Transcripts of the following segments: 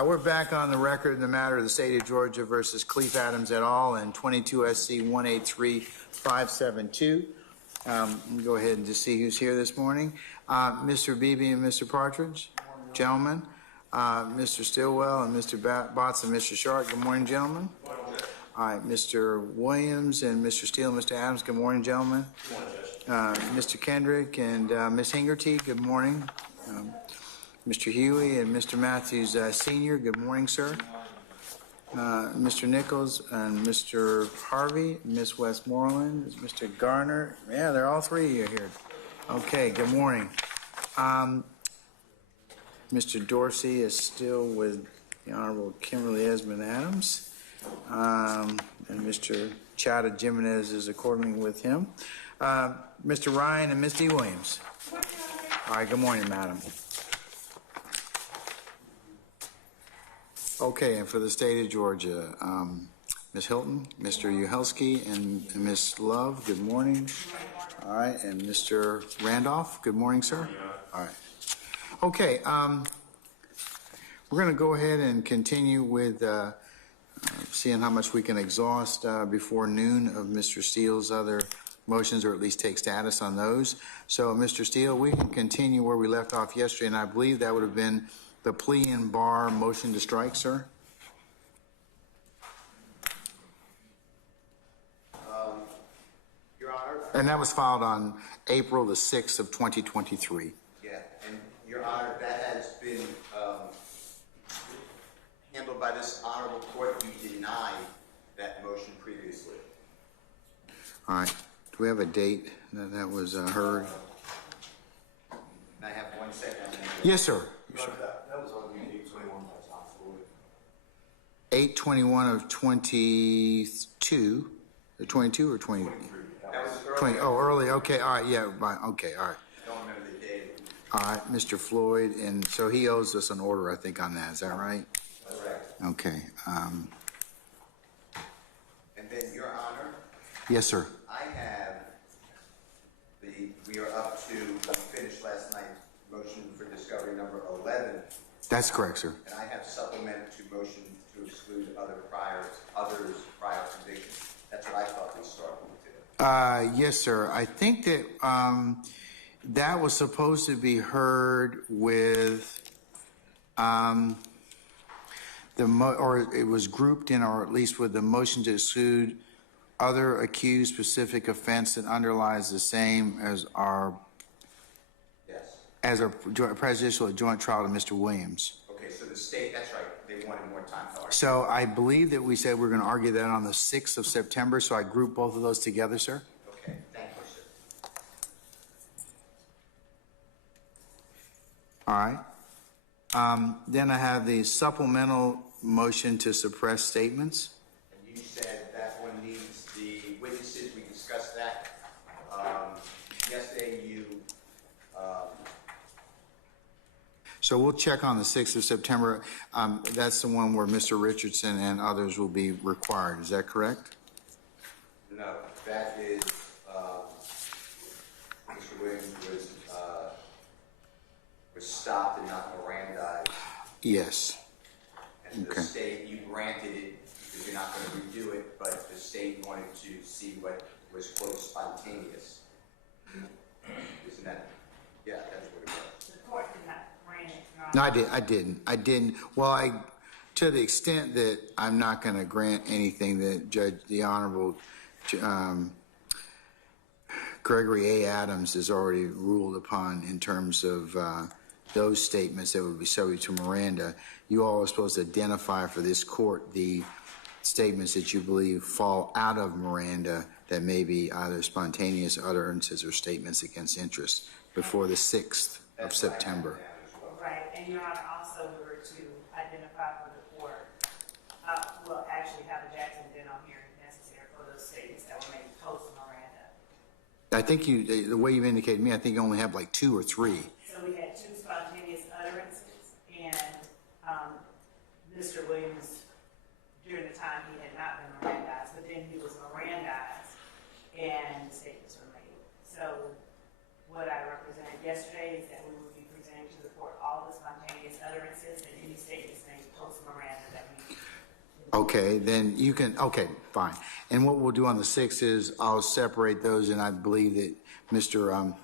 We're back on the record in the matter of the state of Georgia versus Cleef Adams et al. And 22 SC 183572. Go ahead and just see who's here this morning. Mr. Beebe and Mr. Partridge, gentlemen. Mr. Stillwell and Mr. Botts and Mr. Sharp. Good morning, gentlemen. All right, Mr. Williams and Mr. Steele and Mr. Adams. Good morning, gentlemen. Mr. Kendrick and Ms. Hingerty. Good morning. Mr. Huey and Mr. Matthews Sr., good morning, sir. Mr. Nichols and Mr. Harvey, Ms. Westmoreland, Mr. Garner. Yeah, they're all three of you here. Okay, good morning. Mr. Dorsey is still with the Honorable Kimberly Esmond Adams. And Mr. Chada Jimenez is accordingly with him. Mr. Ryan and Ms. D. Williams. All right, good morning, madam. Okay, and for the state of Georgia, Ms. Hilton, Mr. Uhelski, and Ms. Love, good morning. All right, and Mr. Randolph, good morning, sir. All right. Okay, we're going to go ahead and continue with seeing how much we can exhaust before noon of Mr. Steele's other motions, or at least take status on those. So, Mr. Steele, we can continue where we left off yesterday, and I believe that would have been the plea and bar motion to strike, sir? Your Honor. And that was filed on April the 6th of 2023. Yeah, and Your Honor, that has been handled by this honorable court. You denied that motion previously. All right. Do we have a date that was heard? Can I have 1 second? Yes, sir. Yes, sir. That was on 8/21 by Tom Floyd. 8/21 of 22, or 22 or 20? That was early. 20. Oh, early. Okay. All right. Yeah. Right. Okay. All right. I don't remember the date. All right, Mr. Floyd, and so he owes us an order, I think, on that. Is that right? Correct. Okay. And then, Your Honor. Yes, sir. I have we are up to, we finished last night, motion for discovery number 11. That's correct, sir. And I have supplemented to motion to exclude others prior convictions. That's what I thought we started with. Yes, sir. I think that that was supposed to be heard with or it was grouped in, or at least with the motion to exclude other accused specific offense that underlies the same as our prejudicial joint trial to Mr. Williams. Okay, so the state, that's right, they wanted more time to argue. So I believe that we said we're going to argue that on the 6th of September, so I grouped both of those together, sir. Okay, thank you, sir. All right. Then I have the supplemental motion to suppress statements. And you said that one needs the witnesses. We discussed that. Yesterday you... So we'll check on the 6th of September. That's the one where Mr. Richardson and others will be required. Is that correct? No, that is... Mr. Williams was stopped and not Mirandized. Yes. And the state, you granted it because you're not going to redo it, but the state wanted to see what was, quote, spontaneous. Isn't that? Yeah, that's what it was. The court did not grant it. No, I didn't. Well, to the extent that I'm not going to grant anything that the Honorable Gregory A. Adams has already ruled upon in terms of those statements that would be subject to Miranda. You all are supposed to identify for this court the statements that you believe fall out of Miranda that may be either spontaneous utterances or statements against interest before the 6th of September. Right, and Your Honor, also we were to identify for the court, well, actually have a Jackson dental hearing necessary for those statements that were made post Miranda. I think the way you've indicated to me, I think you only have like 2 or 3. So we had 2 spontaneous utterances, and Mr. Williams, during the time he had not been Mirandized, but then he was Mirandized, and statements were made. So what I represented yesterday is that we would be presenting to the court all the spontaneous utterances and any statements made post Okay, then you can, okay, fine. And what we'll do on the 6th is I'll separate those, and I believe that Mr.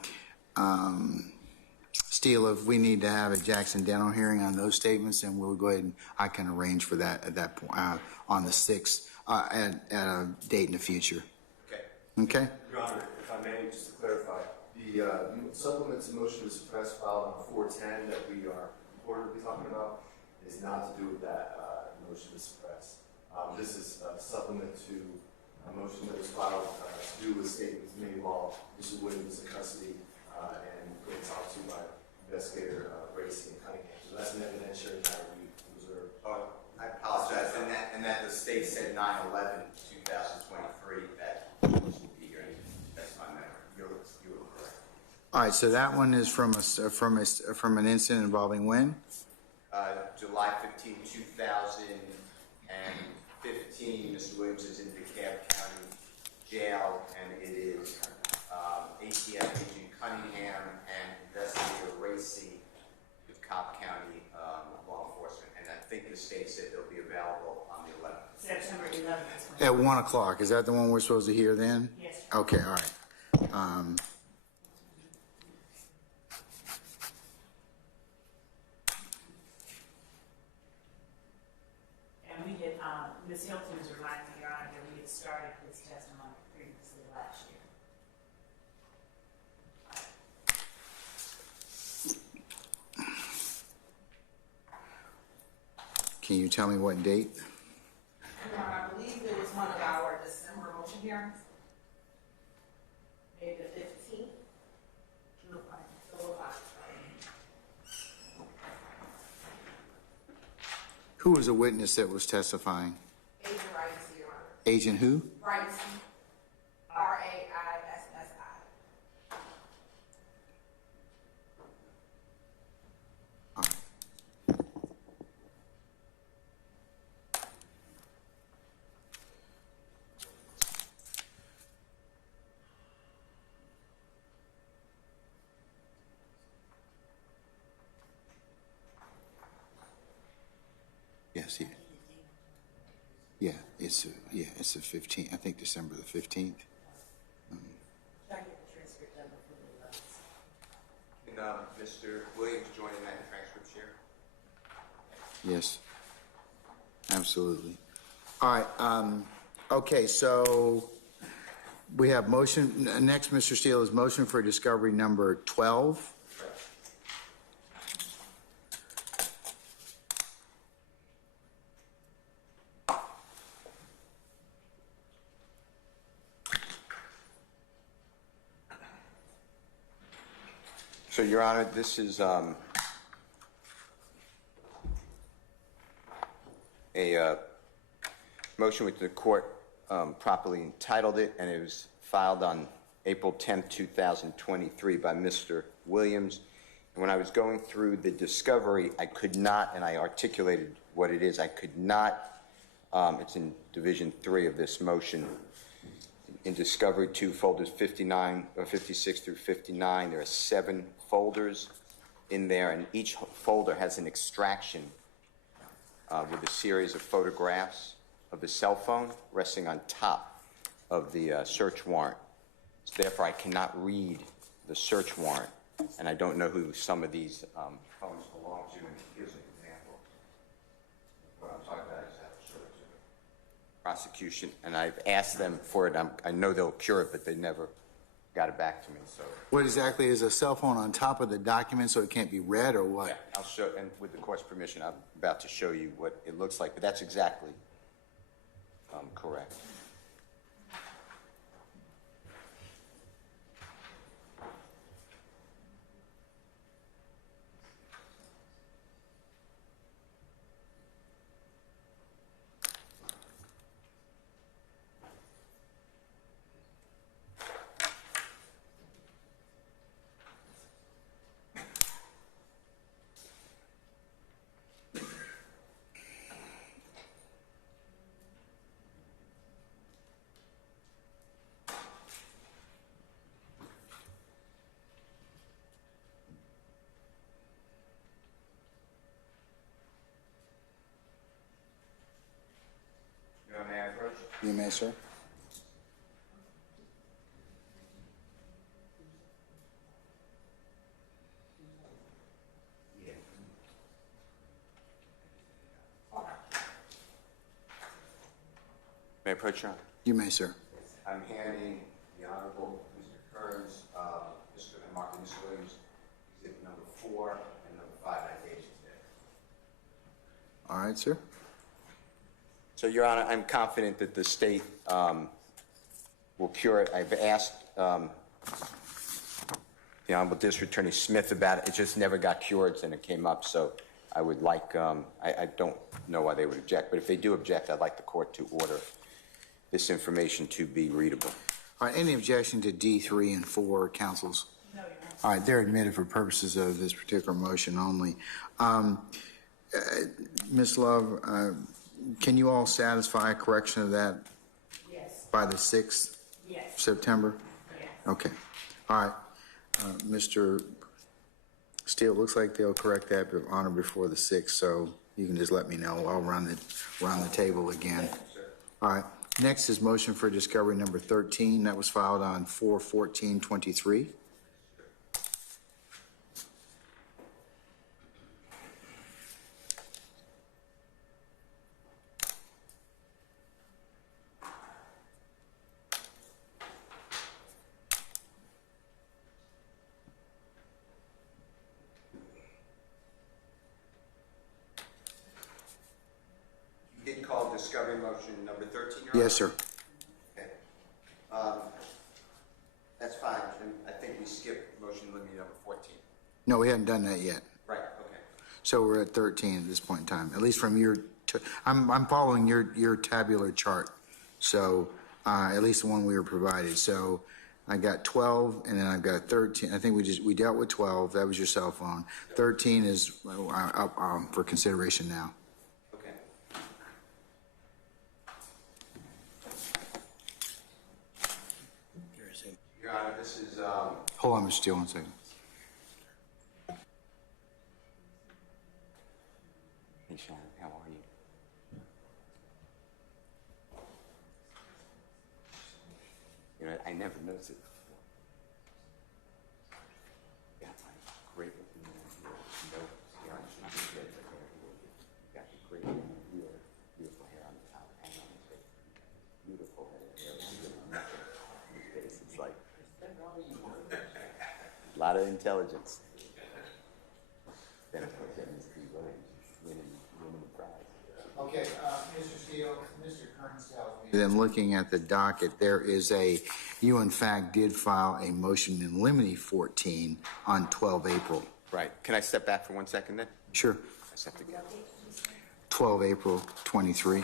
Steele, if we need to have a Jackson Dental hearing on those statements, then we'll go ahead and I can arrange for that at that point, on the 6th, at a date in the future. Okay. Okay? Your Honor, if I may, just to clarify, the supplement to motion to suppress filed on 410 that we are reportedly talking about is not to do with that motion to suppress. This is a supplement to a motion that was filed to do with statements made while Mr. Williams is in custody and being talked to by investigator Racy and Cunningham. So that's an evidentiary matter we reserve. I apologize, and that the state said 9/11/2023, that will be here. That's my memory. You were correct. All right, so that one is from an incident involving when? July 15, 2015, Mr. Williams is in DeKalb County Jail, and it is ATF Agent Cunningham and Investigator Racy with Cobb County Law Enforcement. And I think the state said they'll be available on the 11th. September 11th. At 1 o'clock. Is that the one we're supposed to hear then? Yes. Okay, all right. And we had, Ms. Hilton was reminding me, Your Honor, that we had started this testimony previously last year. Can you tell me what date? Your Honor, I believe it was one of our December motion hearings. Maybe the 15th. Who was a witness that was testifying? Agent Rice, Your Honor. Agent who? Rice. RAISSI. All right. Yes, yeah. It's the 15th. I think December the 15th. Should I get the transcript done before the 11th? Can Mr. Williams join in that transcript share? Yes, absolutely. All right, okay, so we have motion, next, Mr. Steele, is motion for discovery number 12. So, Your Honor, this is a motion which the court properly entitled it, and it was filed on April 10, 2023 by Mr. Williams. And when I was going through the discovery, I could not, and I articulated what it is, I could not, it's in Division 3 of this motion. In Discovery 2, folders 56 through 59, there are 7 folders in there, and each folder has an extraction with a series of photographs of the cell phone resting on top of the search warrant. So therefore, I cannot read the search warrant, and I don't know who some of these phones belong to. And here's an example. What I'm talking about is that search prosecution, and I've asked them for it. I know they'll cure it, but they never got it back to me. So What exactly is a cell phone on top of the document so it can't be read, or what? yeah, I'll show, and with the court's permission, I'm about to show you what it looks like, but that's exactly correct. You may, sir. May I approach, Your Honor? You may, sir. I'm handing the Honorable Mr. Kearns, Mr. Williams, exhibit number 4 and number 5 citations there. All right, sir. So, Your Honor, I'm confident that the state will cure it. I've asked the Honorable District Attorney Smith about it. It just never got cured, and it came up. So I would like, I don't know why they would object, but if they do object, I'd like the court to order this information to be readable. All right, any objection to D3 and 4, counsels? No, Your Honor. All right, they're admitted for purposes of this particular motion only. Ms. Love, can you all satisfy a correction of that? Yes. By the 6th? Yes. September? Yes. Okay. All right. Mr. Steele, looks like they'll correct that on or before the 6th, so you can just let me know. I'll run the table again. All right. Next is motion for discovery number 13. That was filed on 4/14/23. You did call discovery motion number 13, Your Honor? Yes, sir. Okay. That's fine. And I think we skipped motion limiting number 14. No, we haven't done that yet. Right, okay. So we're at 13 at this point in time, at least from your, I'm following your tabular chart. So at least the one we were provided. So I got 12 and then I've got 13. I think we dealt with 12. That was your cell phone. 13 is up for consideration now. Okay. Your Honor, this is, Hold on, Mr. Steele, 1 second. Hey, Sean, how are you? You know, I never noticed it before. Yeah, great looking man. No, yeah, I'm just good. You got the great, beautiful hair on the top and on his face. Beautiful hair. His face is like a lot of intelligence. Then of course, that Mr. Williams winning the prize. Okay, Mr. Steele, Mr. Kearns tells me. Then looking at the docket, there is you in fact did file a motion in limine 14 on 12 April. Right. Can I step back for 1 second then? Sure. I just have to get 12 April 23.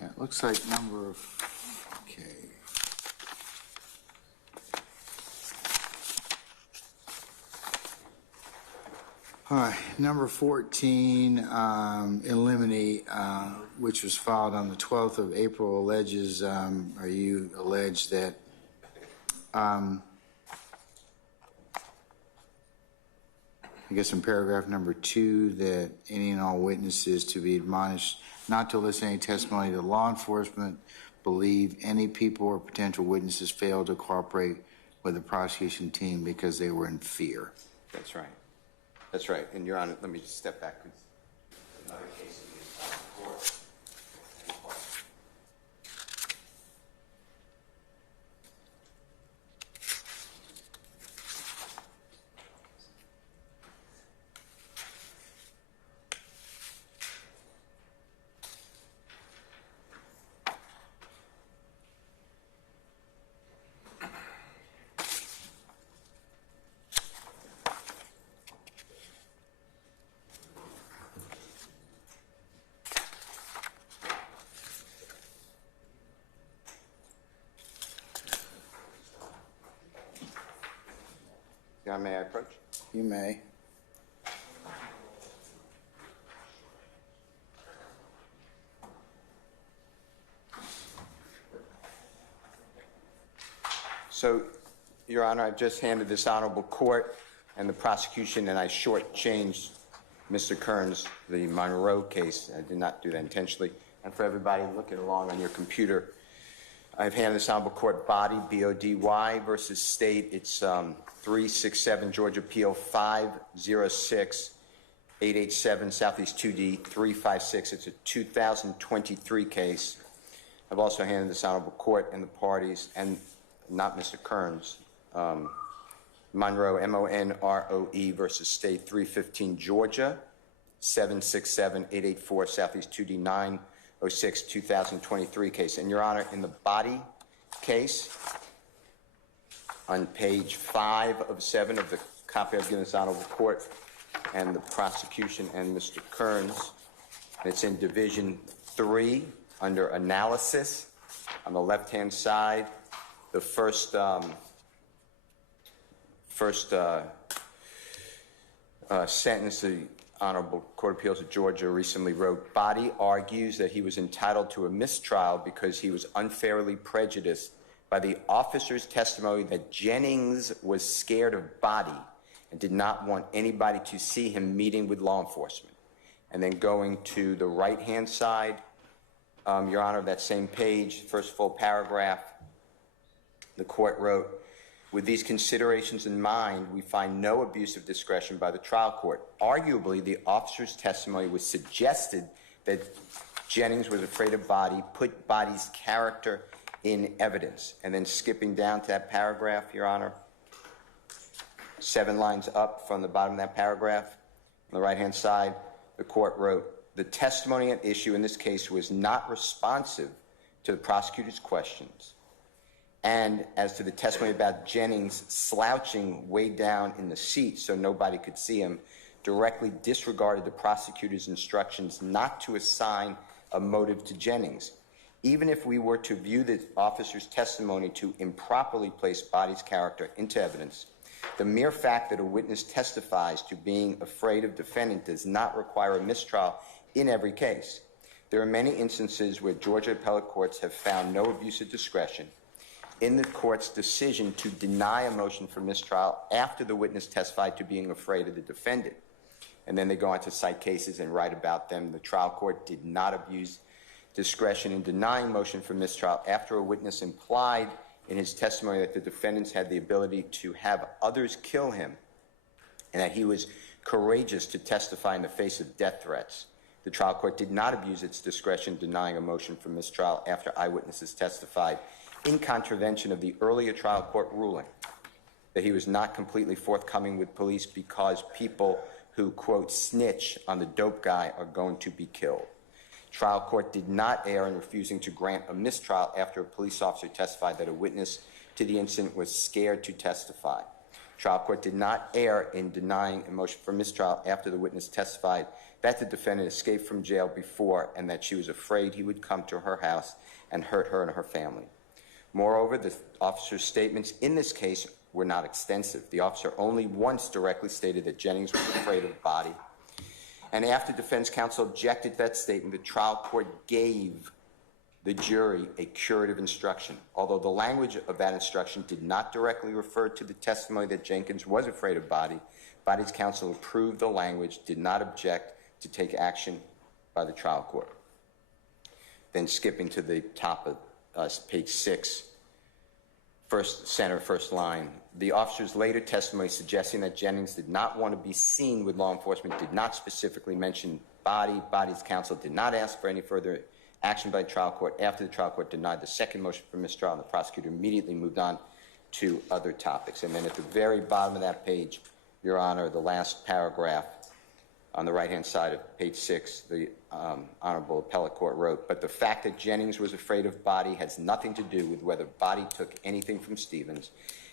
Yeah, it looks like okay. All right, number 14, eliminate, which was filed on the 12th of April, alleges, or you allege that, I guess in paragraph number 2, that any and all witnesses to be admonished not to elicit any testimony that law enforcement believe any people or potential witnesses failed to cooperate with the prosecution team because they were in fear. That's right. That's right. And Your Honor, let me just step back. Another case in the court. Your Honor, may I approach? You may. So, Your Honor, I've just handed this honorable court and the prosecution, and I shortchanged Mr. Kearns, the Monroe case. I did not do that intentionally. And for everybody looking along on your computer, I've handed this honorable court Body, B-O-D-Y versus State. It's 367 Georgia Appeal 506-887 Southeast 2D 356. It's a 2023 case. I've also handed this honorable court and the parties, and not Mr. Kearns, Monroe, M-O-N-R-O-E versus State 315 Georgia 767-884 Southeast 2D 906 2023 case. And Your Honor, in the Body case, on page 5 of 7 of the copy I've given this honorable court and the prosecution and Mr. Kearns, and it's in Division 3 under Analysis on the left-hand side. The first sentence the Honorable Court of Appeals of Georgia recently wrote, Body argues that he was entitled to a mistrial because he was unfairly prejudiced by the officer's testimony that Jennings was scared of Body and did not want anybody to see him meeting with law enforcement. And then going to the right-hand side, Your Honor, of that same page, first full paragraph, the court wrote, with these considerations in mind, we find no abuse of discretion by the trial court. Arguably, the officer's testimony was suggested that Jennings was afraid of Body, put Body's character in evidence. And then skipping down to that paragraph, Your Honor, 7 lines up from the bottom of that paragraph, on the right-hand side, the court wrote, the testimony at issue in this case was not responsive to the prosecutor's questions. And as to the testimony about Jennings slouching way down in the seat so nobody could see him, directly disregarded the prosecutor's instructions not to assign a motive to Jennings. Even if we were to view the officer's testimony to improperly place Body's character into evidence, the mere fact that a witness testifies to being afraid of defendant does not require a mistrial in every case. There are many instances where Georgia appellate courts have found no abuse of discretion in the court's decision to deny a motion for mistrial after the witness testified to being afraid of the defendant. And then they go on to cite cases and write about them. The trial court did not abuse discretion in denying motion for mistrial after a witness implied in his testimony that the defendants had the ability to have others kill him and that he was courageous to testify in the face of death threats. The trial court did not abuse its discretion denying a motion for mistrial after eyewitnesses testified in contravention of the earlier trial court ruling that he was not completely forthcoming with police because people who, quote, snitch on the dope guy are going to be killed. Trial court did not err in refusing to grant a mistrial after a police officer testified that a witness to the incident was scared to testify. Trial court did not err in denying a motion for mistrial after the witness testified that the defendant escaped from jail before and that she was afraid he would come to her house and hurt her and her family. Moreover, the officer's statements in this case were not extensive. The officer only once directly stated that Jennings was afraid of Body. And after defense counsel objected to that statement, the trial court gave the jury a curative instruction. Although the language of that instruction did not directly refer to the testimony that Jenkins was afraid of Body, Body's counsel approved the language, did not object to take action by the trial court. Then skipping to the top of page 6, first line. The officer's later testimony suggesting that Jennings did not want to be seen with law enforcement did not specifically mention Body. Body's counsel did not ask for any further action by the trial court after the trial court denied the second motion for mistrial, and the prosecutor immediately moved on to other topics. And then at the very bottom of that page, Your Honor, the last paragraph on the right-hand side of page 6, the Honorable Appellate Court wrote, but the fact that Jennings was afraid of Body has nothing to do with whether Body took anything from Stevens.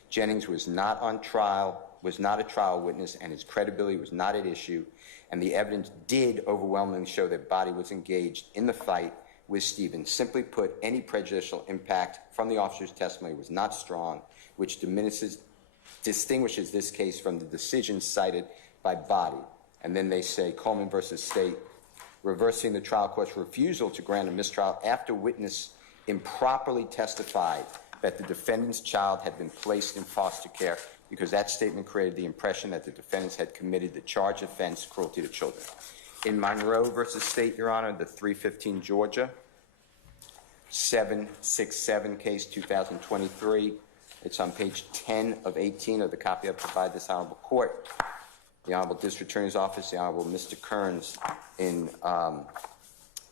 Jennings was not on trial, was not a trial witness, and his credibility was not at issue, and the evidence did overwhelmingly show that Body was engaged in the fight with Stevens. Simply put, any prejudicial impact from the officer's testimony was not strong, which diminishes distinguishes this case from the decision cited by Body. And then they say, Coleman versus State, reversing the trial court's refusal to grant a mistrial after witness improperly testified that the defendant's child had been placed in foster care because that statement created the impression that the defendants had committed the charged offense, cruelty to children. In Monroe versus State, Your Honor, the 315 Georgia, 767 case, 2023. It's on page 10 of 18 of the copy I provide this Honorable Court. The Honorable District Attorney's Office, the Honorable Mr. Kearns, in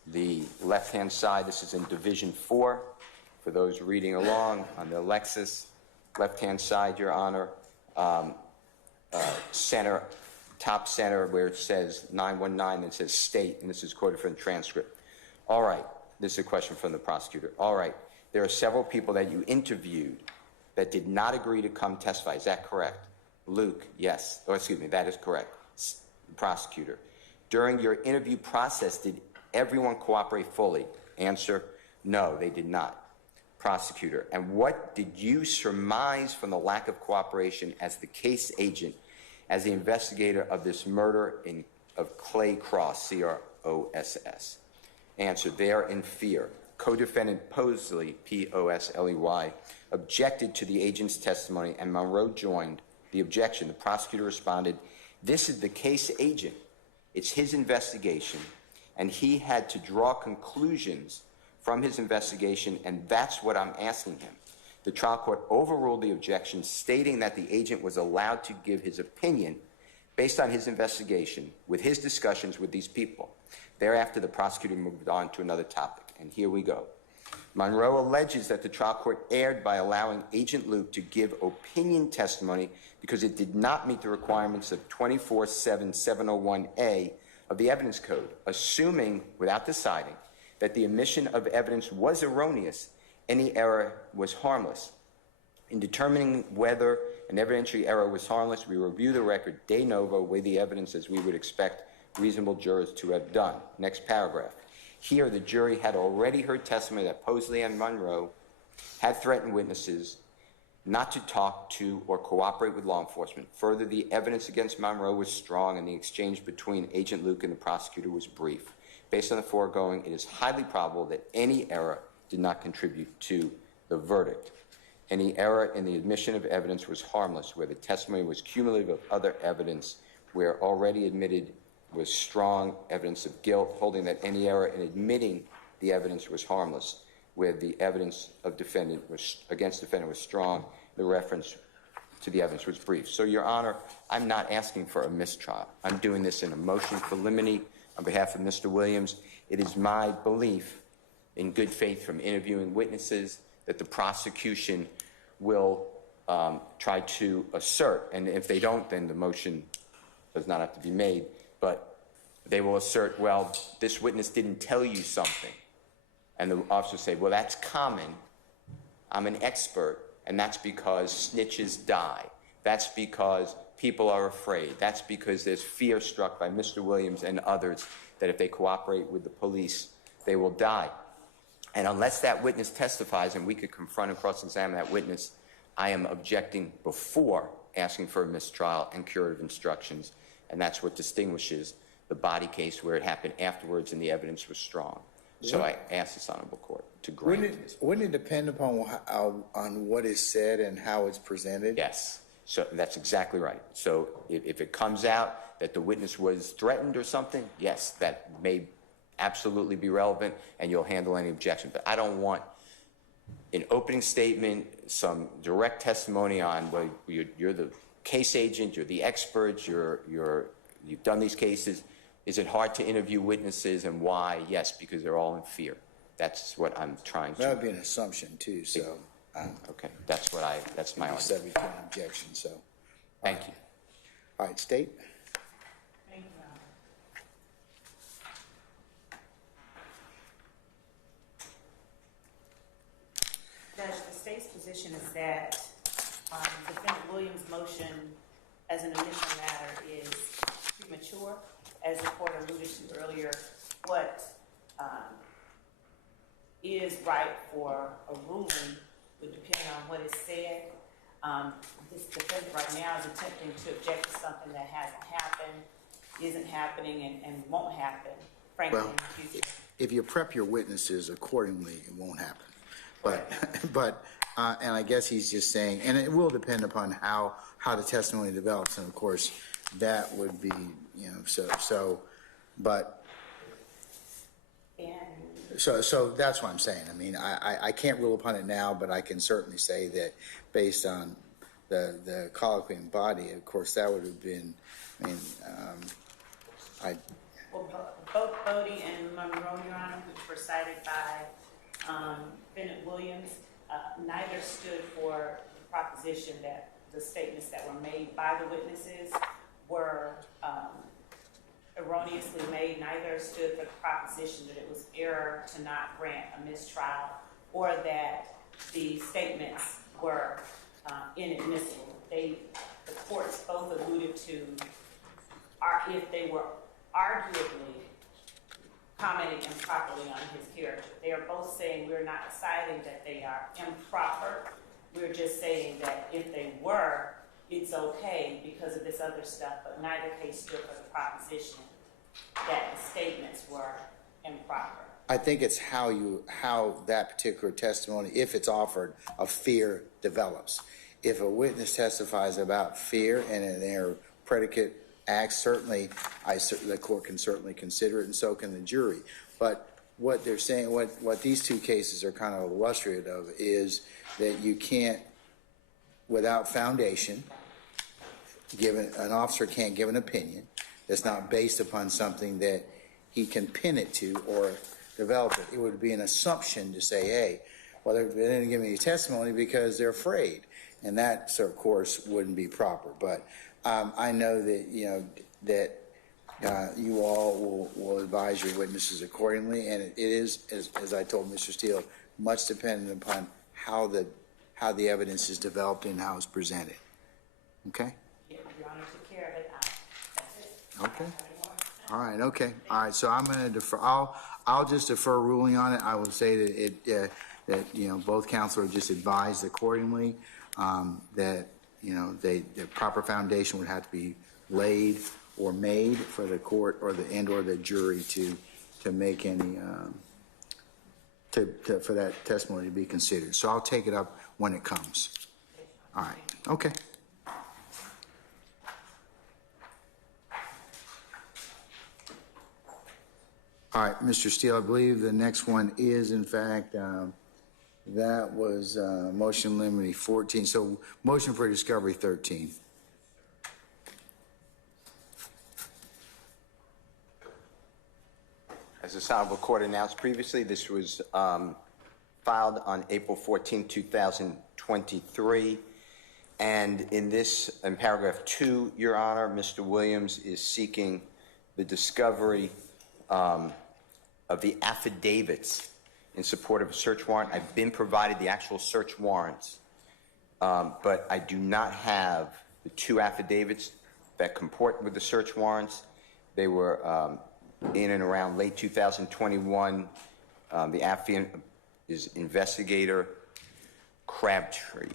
the left-hand side, this is in Division 4. For those reading along on the Lexus, left-hand side, Your Honor, center, top center, where it says 919, and it says State, and this is quoted from the transcript. All right, this is a question from the prosecutor. All right, there are several people that you interviewed that did not agree to come testify. Is that correct? Luke, yes. Oh, excuse me, that is correct. Prosecutor, during your interview process, did everyone cooperate fully? Answer, no, they did not. Prosecutor, and what did you surmise from the lack of cooperation as the case agent, as the investigator of this murder of Clay Cross, C-R-O-S-S? Answer, they are in fear. Co-defendant Posley, P-O-S-L-E-Y, objected to the agent's testimony, and Monroe joined the objection. The prosecutor responded, this is the case agent. It's his investigation, and he had to draw conclusions from his investigation, and that's what I'm asking him. The trial court overruled the objection, stating that the agent was allowed to give his opinion based on his investigation with his discussions with these people. Thereafter, the prosecutor moved on to another topic, and here we go. Monroe alleges that the trial court erred by allowing Agent Luke to give opinion testimony because it did not meet the requirements of 24-7-701A of the Evidence Code, assuming, without deciding, that the omission of evidence was erroneous, any error was harmless. In determining whether an evidentiary error was harmless, we review the record de novo, weigh the evidence as we would expect reasonable jurors to have done. Next paragraph. Here, the jury had already heard testimony that Posley and Monroe had threatened witnesses not to talk to or cooperate with law enforcement. Further, the evidence against Monroe was strong, and the exchange between Agent Luke and the prosecutor was brief. Based on the foregoing, it is highly probable that any error did not contribute to the verdict. Any error in the admission of evidence was harmless, where the testimony was cumulative of other evidence, where already admitted was strong evidence of guilt, holding that any error in admitting the evidence was harmless, where the evidence of against defendant was strong, the reference to the evidence was brief. So, Your Honor, I'm not asking for a mistrial. I'm doing this in a motion preliminary on behalf of Mr. Williams. It is my belief, in good faith from interviewing witnesses, that the prosecution will try to assert, and if they don't, then the motion does not have to be made, but they will assert, well, this witness didn't tell you something. And the officer will say, well, that's common. I'm an expert, and that's because snitches die. That's because people are afraid. That's because there's fear struck by Mr. Williams and others that if they cooperate with the police, they will die. And unless that witness testifies and we could confront and cross-examine that witness, I am objecting before asking for a mistrial and curative instructions, and that's what distinguishes the Body case where it happened afterwards and the evidence was strong. So I ask this honorable court to grant this. Wouldn't it depend upon on what is said and how it's presented? Yes. So that's exactly right. So if it comes out that the witness was threatened or something, yes, that may absolutely be relevant, and you'll handle any objection. But I don't want an opening statement, some direct testimony on, well, you're the case agent, you're the expert, you've done these cases. Is it hard to interview witnesses, and why? Yes, because they're all in fear. That's what I'm trying to. That would be an assumption too. So. Okay, that's my argument. Subject to an objection. So. Thank you. All right, State. Thank you, Judge, the state's position is that Defendant Williams' motion as an initial matter is premature. As the court alluded to earlier, what is right for a ruling would depend on what is said. This defendant right now is attempting to object to something that hasn't happened, isn't happening, and won't happen, frankly, Well, in the future. if you prep your witnesses accordingly, it won't happen. But and I guess he's just saying, and it will depend upon how the testimony develops, and of course, that would be, but. So that's what I'm saying. I mean, I can't rule upon it now, but I can certainly say that based on the colloquy and body, of course, that would have been, I mean, Well, both Bodie and Monroe, Your Honor, which were cited by defendant Williams, neither stood for the proposition that the statements that were made by the witnesses were erroneously made. Neither stood for the proposition that it was error to not grant a mistrial, or that the statements were inadmissible. The courts both alluded to, if they were arguably commenting improperly on his character. They are both saying we're not deciding that they are improper. We're just saying that if they were, it's okay because of this other stuff, but neither case stood for the proposition that the statements were improper. I think it's how that particular testimony, if it's offered, of fear develops. If a witness testifies about fear and in their predicate acts, certainly the court can certainly consider it, and so can the jury. But what they're saying, what these two cases are kind of illustrative of, is that you can't, without foundation, an officer can't give an opinion that's not based upon something that he can pin it to or develop it. It would be an assumption to say, hey, well, they didn't give me any testimony because they're afraid. And that, of course, wouldn't be proper. But I know that, that you all will advise your witnesses accordingly. And it is, as I told Mr. Steele, much dependent upon how the evidence is developed and how it's presented. Okay? Yeah, Your Honor took care of it. That's it. Okay. All right. Okay. All right. So I'm going to defer. I'll just defer ruling on it. I will say that that both counsel are just advised accordingly, that the proper foundation would have to be laid or made for the court or the jury to make any for that testimony to be considered. So I'll take it up when it comes. All right. Okay. All right, Mr. Steele, I believe the next one is, in fact, that was motion limiting 14. So motion for discovery 13. As the Honorable Court announced previously, this was filed on April 14, 2023. And in paragraph 2, Your Honor, Mr. Williams is seeking the discovery of the affidavits in support of a search warrant. I've been provided the actual search warrants, but I do not have the 2 affidavits that comport with the search warrants. They were in and around late 2021. The affidavit is Investigator Crabtree,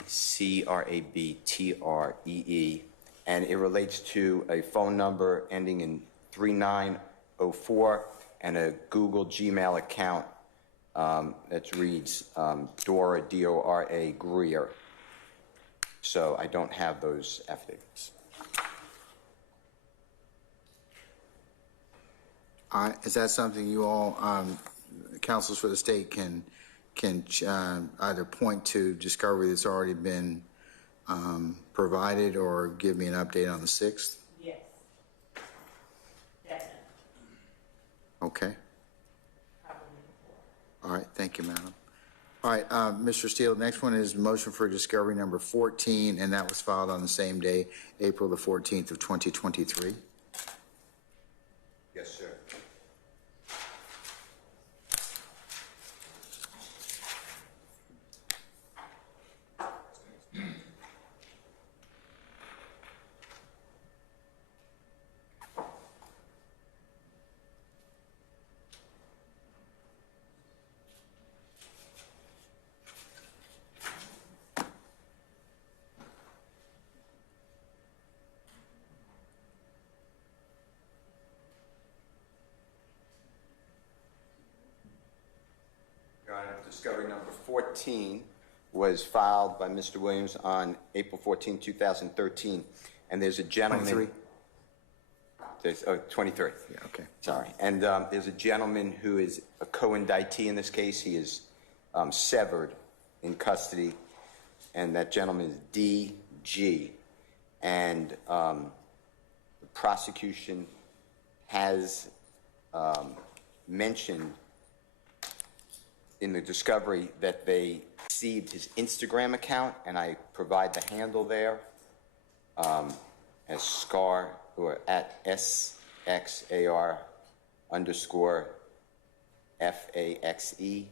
Crabtree, and it relates to a phone number ending in 3904 and a Google Gmail account that reads Dora, D-O-R-A, Greer. So I don't have those affidavits. All right. Is that something you all, counsels for the state, can either point to discovery that's already been provided or give me an update on the 6th? Yes. Definitely. Okay. All right. Thank you, madam. All right, Mr. Steele, next one is motion for discovery number 14, and that was filed on the same day, April the 14th of 2023. Yes, sir. discovery number 14 was filed by Mr. Williams on April 14, 2013, and there's a gentleman... 23? There's, 23. Yeah, okay. Sorry. And there's a gentleman who is a co-indictee in this case. He is severed in custody, and that gentleman is D.G., and the prosecution has mentioned in the discovery that they received his Instagram account, and I provide the handle there as SCAR, or at SXAR _FAXE,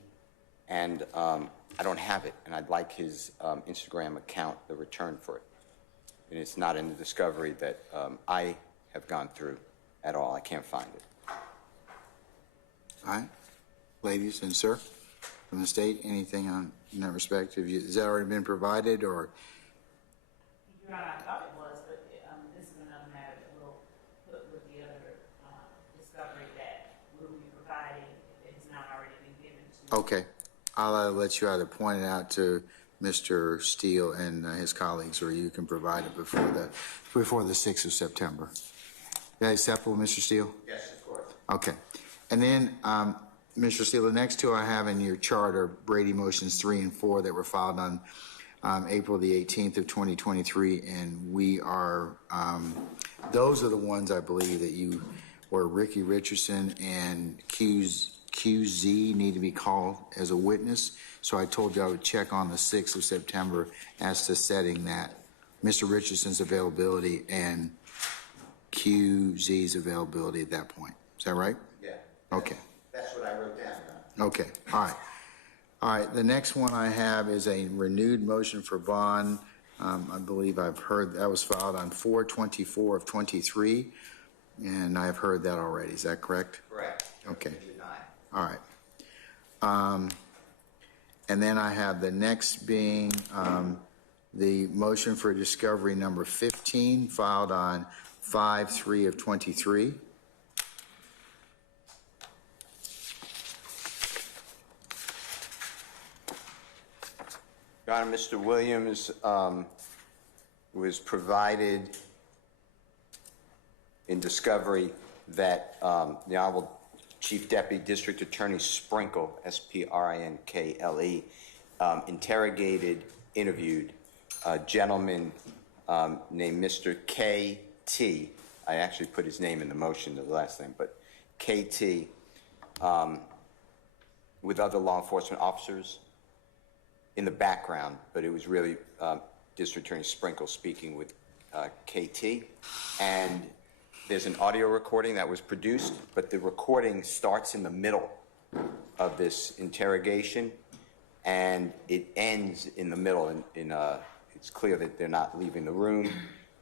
and I don't have it, and I'd like his Instagram account, the return for it. And it's not in the discovery that I have gone through at all. I can't find it. All right. Ladies and sir, from the state, anything in that respect? Has that already been provided, or? Your Honor, I thought it was, but this is another matter that we'll put with the other discovery that will be provided if it's not already been given to. Okay. I'll let you either point it out to Mr. Steele and his colleagues, or you can provide it before the 6th of September. Is that acceptable, Mr. Steele? Yes, of course. Okay. And then, Mr. Steele, the next two I have in your chart are Brady motions 3 and 4 that were filed on April the 18th of 2023, and we are, those are the ones I believe that you, where Ricky Richardson and QZ need to be called as a witness. So I told you I would check on the 6th of September as to setting that, Mr. Richardson's availability and QZ's availability at that point. Is that right? Yeah. Okay. That's what I wrote down, Your Honor. Okay. All right. All right. The next one I have is a renewed motion for bond. I believe I've heard that was filed on 4/24 of 23, and I've heard that already. Is that correct? Correct. Okay. Denied. All right. And then I have the next being the motion for discovery number 15, filed on 5/3 of 23. Your Honor, Mr. Williams was provided in discovery that the Honorable Chief Deputy District Attorney Sprinkle, S-P-R-I-N-K-L-E, interviewed a gentleman named Mr. K.T. I actually put his name in the motion, the last name, but K.T. With other law enforcement officers in the background, but it was really District Attorney Sprinkle speaking with K.T. And there's an audio recording that was produced, but the recording starts in the middle of this interrogation, and it ends in the middle. It's clear that they're not leaving the room,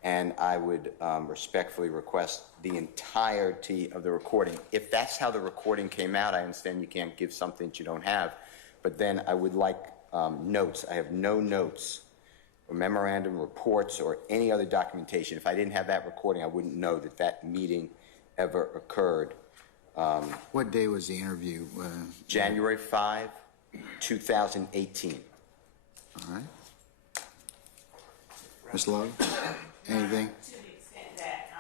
and I would respectfully request the entirety of the recording. If that's how the recording came out, I understand you can't give something that you don't have, but then I would like notes. I have no notes or memorandum reports or any other documentation. If I didn't have that recording, I wouldn't know that that meeting ever occurred. What day was the interview? January 5, 2018. All right. Ms. Love, anything? To the extent that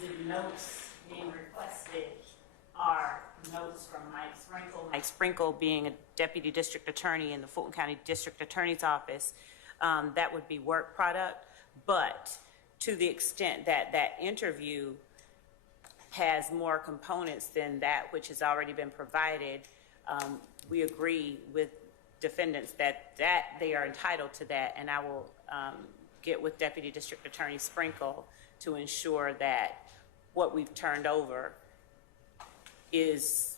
the notes being requested are notes from Mike Sprinkle. Mike Sprinkle being a Deputy District Attorney in the Fulton County District Attorney's Office, that would be work product. But to the extent that that interview has more components than that which has already been provided, we agree with defendants that they are entitled to that, and I will get with Deputy District Attorney Sprinkle to ensure that what we've turned over is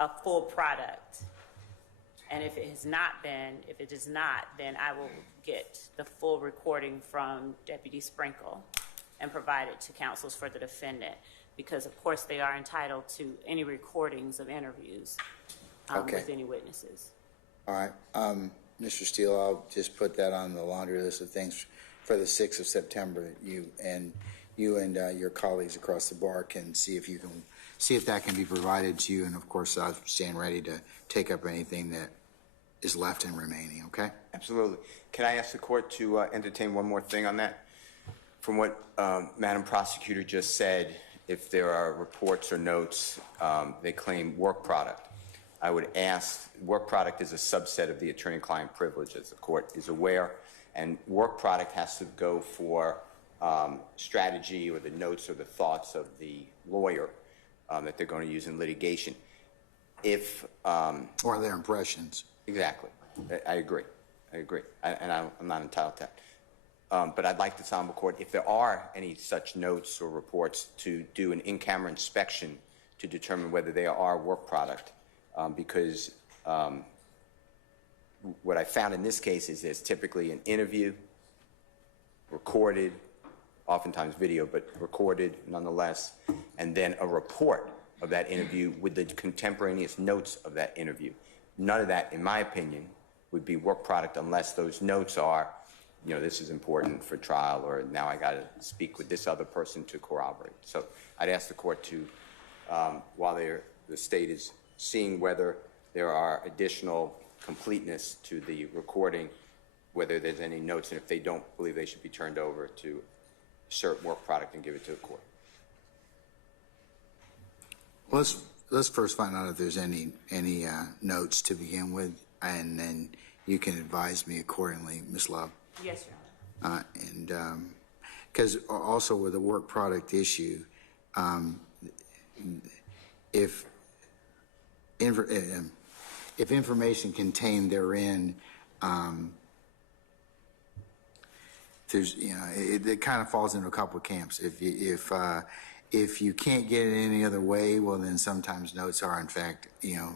a full product. And if it is not, then I will get the full recording from Deputy Sprinkle and provide it to counsels for the defendant, because of course they are entitled to any recordings of interviews with any witnesses. All right. Mr. Steele, I'll just put that on the laundry list of things for the 6th of September. You and your colleagues across the bar can see if that can be provided to you, and of course I stand ready to take up anything that is left and remaining, okay? Absolutely. Can I ask the court to entertain one more thing on that? From what Madam Prosecutor just said, if there are reports or notes, they claim work product. I would ask, work product is a subset of the attorney-client privilege, as the court is aware, and work product has to go for strategy or the notes or the thoughts of the lawyer that they're going to use in litigation. If Or their impressions. exactly, I agree. And I'm not entitled to that. But I'd like to tell the court, if there are any such notes or reports, to do an in-camera inspection to determine whether they are work product, because what I found in this case is there's typically an interview, recorded, oftentimes video, but recorded nonetheless, and then a report of that interview with the contemporaneous notes of that interview. None of that, in my opinion, would be work product unless those notes are, you know, this is important for trial, or now I got to speak with this other person to corroborate. So I'd ask the court to, while the state is seeing whether there are additional completeness to the recording, whether there's any notes, and if they don't believe they should be turned over, to assert work product and give it to the court. Let's first find out if there's any notes to begin with, and then you can advise me accordingly, Ms. Love. Yes, Your Honor. And because also with the work product issue, if information contained therein, there's, you know, it kind of falls into a couple of camps. If you can't get it any other way, well, then sometimes notes are, in fact, you know,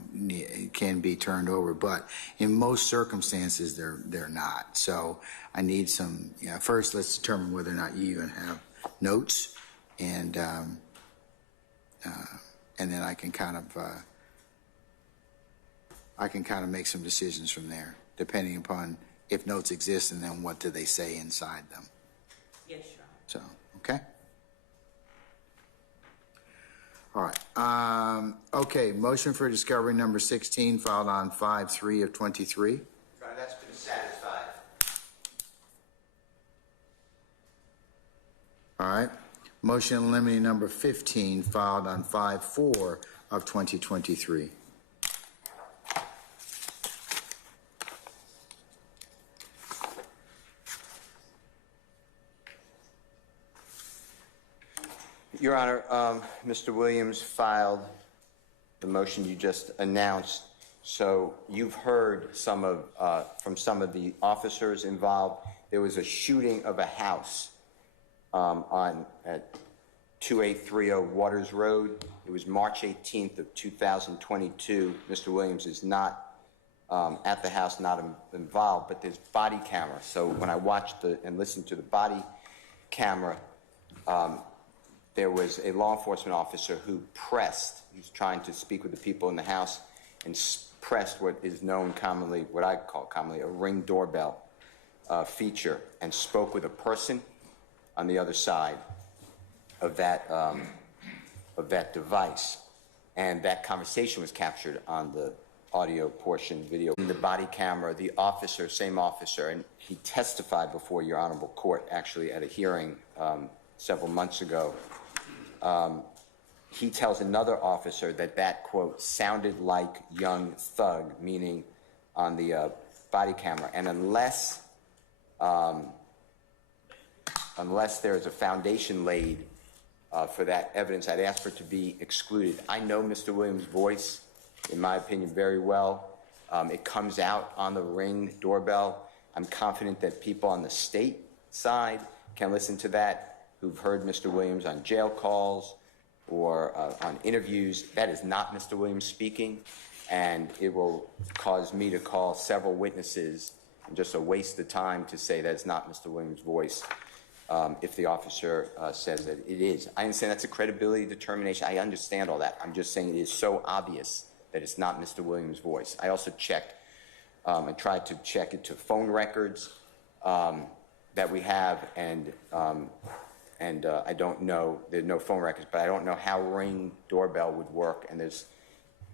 can be turned over. But in most circumstances, they're not. So I need some. You know, first, let's determine whether or not you even have notes, and then I can kind of make some decisions from there, depending upon if notes exist, and then what do they say inside them. Yes, Your Honor. So, okay. All right. Okay, motion for discovery number 16 filed on 5/3 of 23. That's been satisfied. All right. Motion in limine number 15 filed on 5/4 of 2023. Your Honor, Mr. Williams filed the motion you just announced. So you've heard from some of the officers involved. There was a shooting of a house at 2830 Waters Road. It was March 18th of 2022. Mr. Williams is not at the house, not involved, but there's body camera. So when I watched and listened to the body camera, there was a law enforcement officer who he's trying to speak with the people in the house, and pressed what is known commonly, what I call commonly, a Ring doorbell feature, and spoke with a person on the other side of that device. And that conversation was captured on the audio portion video. In the body camera, the officer, same officer, and he testified before your honorable court, actually at a hearing several months ago. He tells another officer that quote sounded like Young Thug, meaning on the body camera. And unless there is a foundation laid for that evidence, I'd ask for it to be excluded. I know Mr. Williams' voice, in my opinion, very well. It comes out on the Ring doorbell. I'm confident that people on the state side can listen to that, who've heard Mr. Williams on jail calls or on interviews. That is not Mr. Williams speaking, and it will cause me to call several witnesses, and just a waste of time to say that's not Mr. Williams' voice if the officer says that it is. I understand that's a credibility determination. I understand all that. I'm just saying it is so obvious that it's not Mr. Williams' voice. I also checked, I tried to check it to phone records that we have, and I don't know, there are no phone records, but I don't know how Ring doorbell would work, and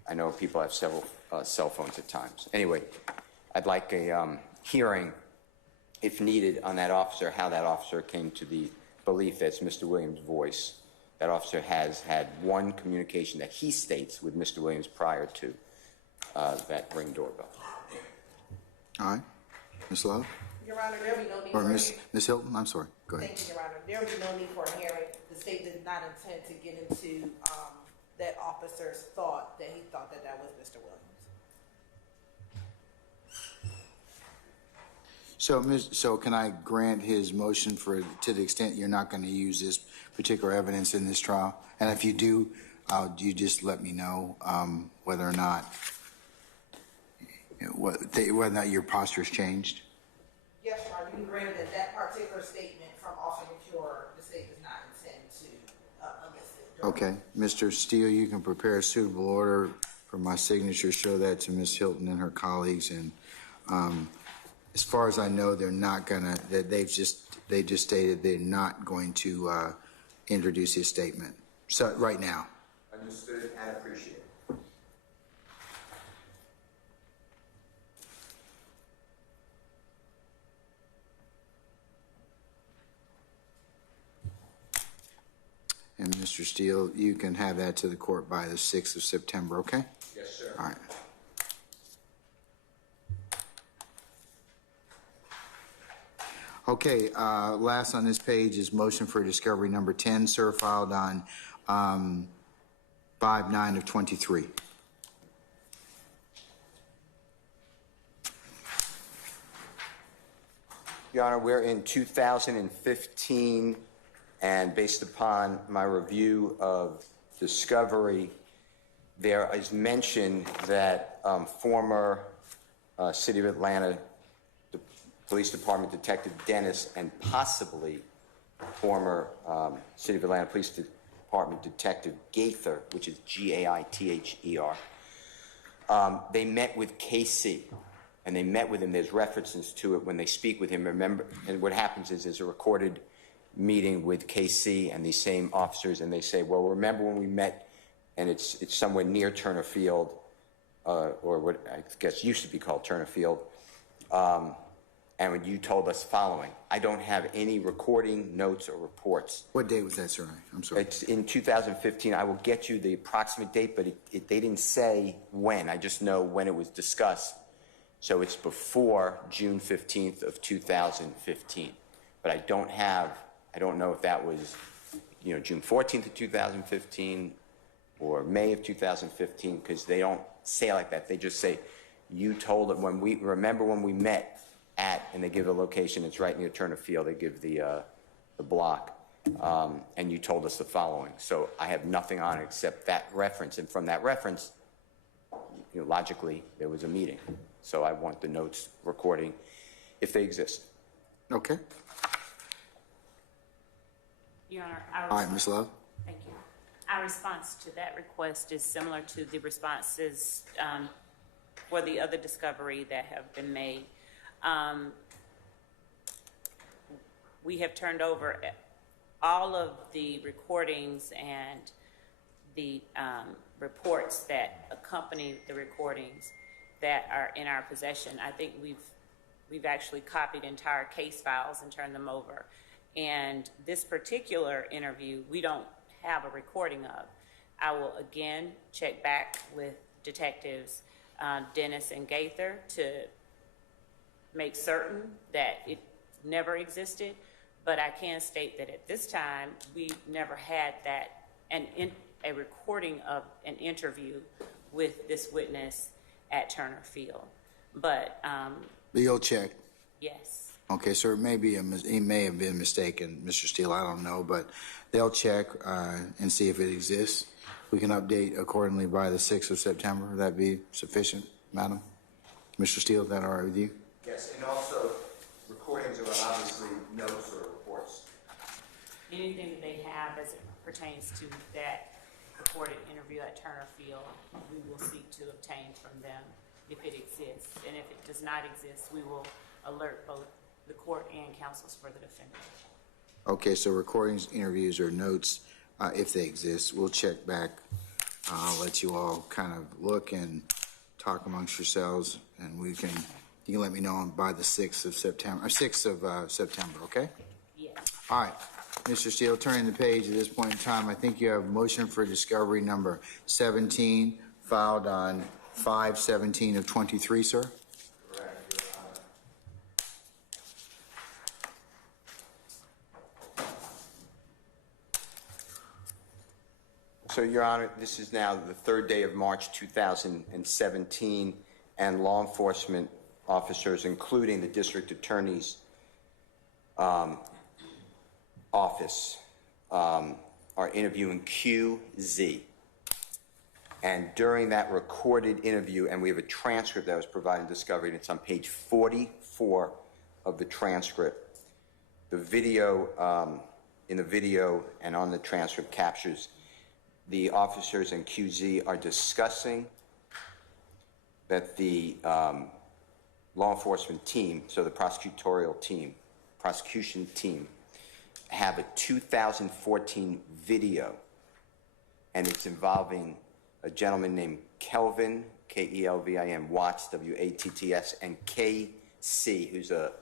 I know people have several cell phones at times. Anyway, I'd like a hearing, if needed, on that officer, how that officer came to the belief that it's Mr. Williams' voice. That officer has had one communication that he states with Mr. Williams prior to that Ring doorbell. All right. Ms. Love? Your Honor, there will be no need Or for Ms. Hilton? I'm sorry. Go ahead. Thank you, Your Honor. There will be no need for a hearing. The state did not intend to get into that officer's thought that he thought that that was Mr. Williams. So can I grant his motion to the extent you're not going to use this particular evidence in this trial? And if you do, you just let me know whether or not your posture's changed? Yes, Your Honor. You can grant that particular statement from Officer McCure, the state does not intend to elicit. Okay. Mr. Steele, you can prepare a suitable order for my signature, show that to Ms. Hilton and her colleagues. And as far as I know, they're not gonna, they just stated they're not going to introduce his statement. So right now. Understood and appreciated. And Mr. Steele, you can have that to the court by the 6th of September, okay? Yes, sir. All right. Okay, last on this page is motion for discovery number 10, sir, filed on 5/9/23. Your Honor, we're in 2015, and based upon my review of discovery, there is mention that former City of Atlanta Police Department Detective Dennis and possibly former City of Atlanta Police Department Detective Gaither, which is Gaither, they met with KC, and they met with him. There's references to it when they speak with him. Remember, and what happens is there's a recorded meeting with KC and these same officers, and they say, well, remember when we met, and it's somewhere near Turner Field, or what I guess used to be called Turner Field, and when you told us following. I don't have any recording, notes, or reports. What date was that, sir? I'm sorry. It's in 2015. I will get you the approximate date, but they didn't say when. I just know when it was discussed. So it's before June 15th of 2015. But I don't know if that was, June 14th of 2015 or May of 2015, because they don't say it like that. They just say, you told it remember when we met at, and they give the location, it's right near Turner Field, they give the block, and you told us the following. So I have nothing on it except that reference, and from that reference, logically, there was a meeting. So I want the notes recording, if they exist. Okay. Your Honor, All right, Ms. Love. thank you. Our response to that request is similar to the responses for the other discovery that have been made. We have turned over all of the recordings and the reports that accompany the recordings that are in our possession. I think we've actually copied entire case files and turned them over. And this particular interview, we don't have a recording of. I will again check back with detectives Dennis and Gaither to make certain that it never existed, but I can state that at this time, we never had a recording of an interview with this witness at Turner Field. But you'll check. yes. Okay, so he may have been mistaken, Mr. Steele, I don't know, but they'll check and see if it exists. We can update accordingly by the 6th of September. Would that be sufficient, Madam? Mr. Steele, is that all right with you? Yes, and also recordings are obviously notes or reports. Anything that they have as it pertains to that recorded interview at Turner Field, we will seek to obtain from them if it exists. And if it does not exist, we will alert both the court and counsels for the defendant. Okay, so recordings, interviews, or notes, if they exist, we'll check back. I'll let you all kind of look and talk amongst yourselves, and we can you can let me know by the 6th of September, okay? Yes. All right, Mr. Steele, turning the page at this point in time, I think you have a motion for discovery number 17 filed on 5/17 of 23, sir? Correct, Your Honor. So, Your Honor, this is now the third day of March 2017, and law enforcement officers, including the district attorney's office, are interviewing QZ. And during that recorded interview, and we have a transcript that was provided in discovery, and it's on page 44 of the transcript. The video, in the video and on the transcript captures the officers and QZ are discussing that the law enforcement team, so the prosecution team, have a 2014 video, and it's involving a gentleman named Kelvin, Kelvin Watts, Watts, and KC, who's a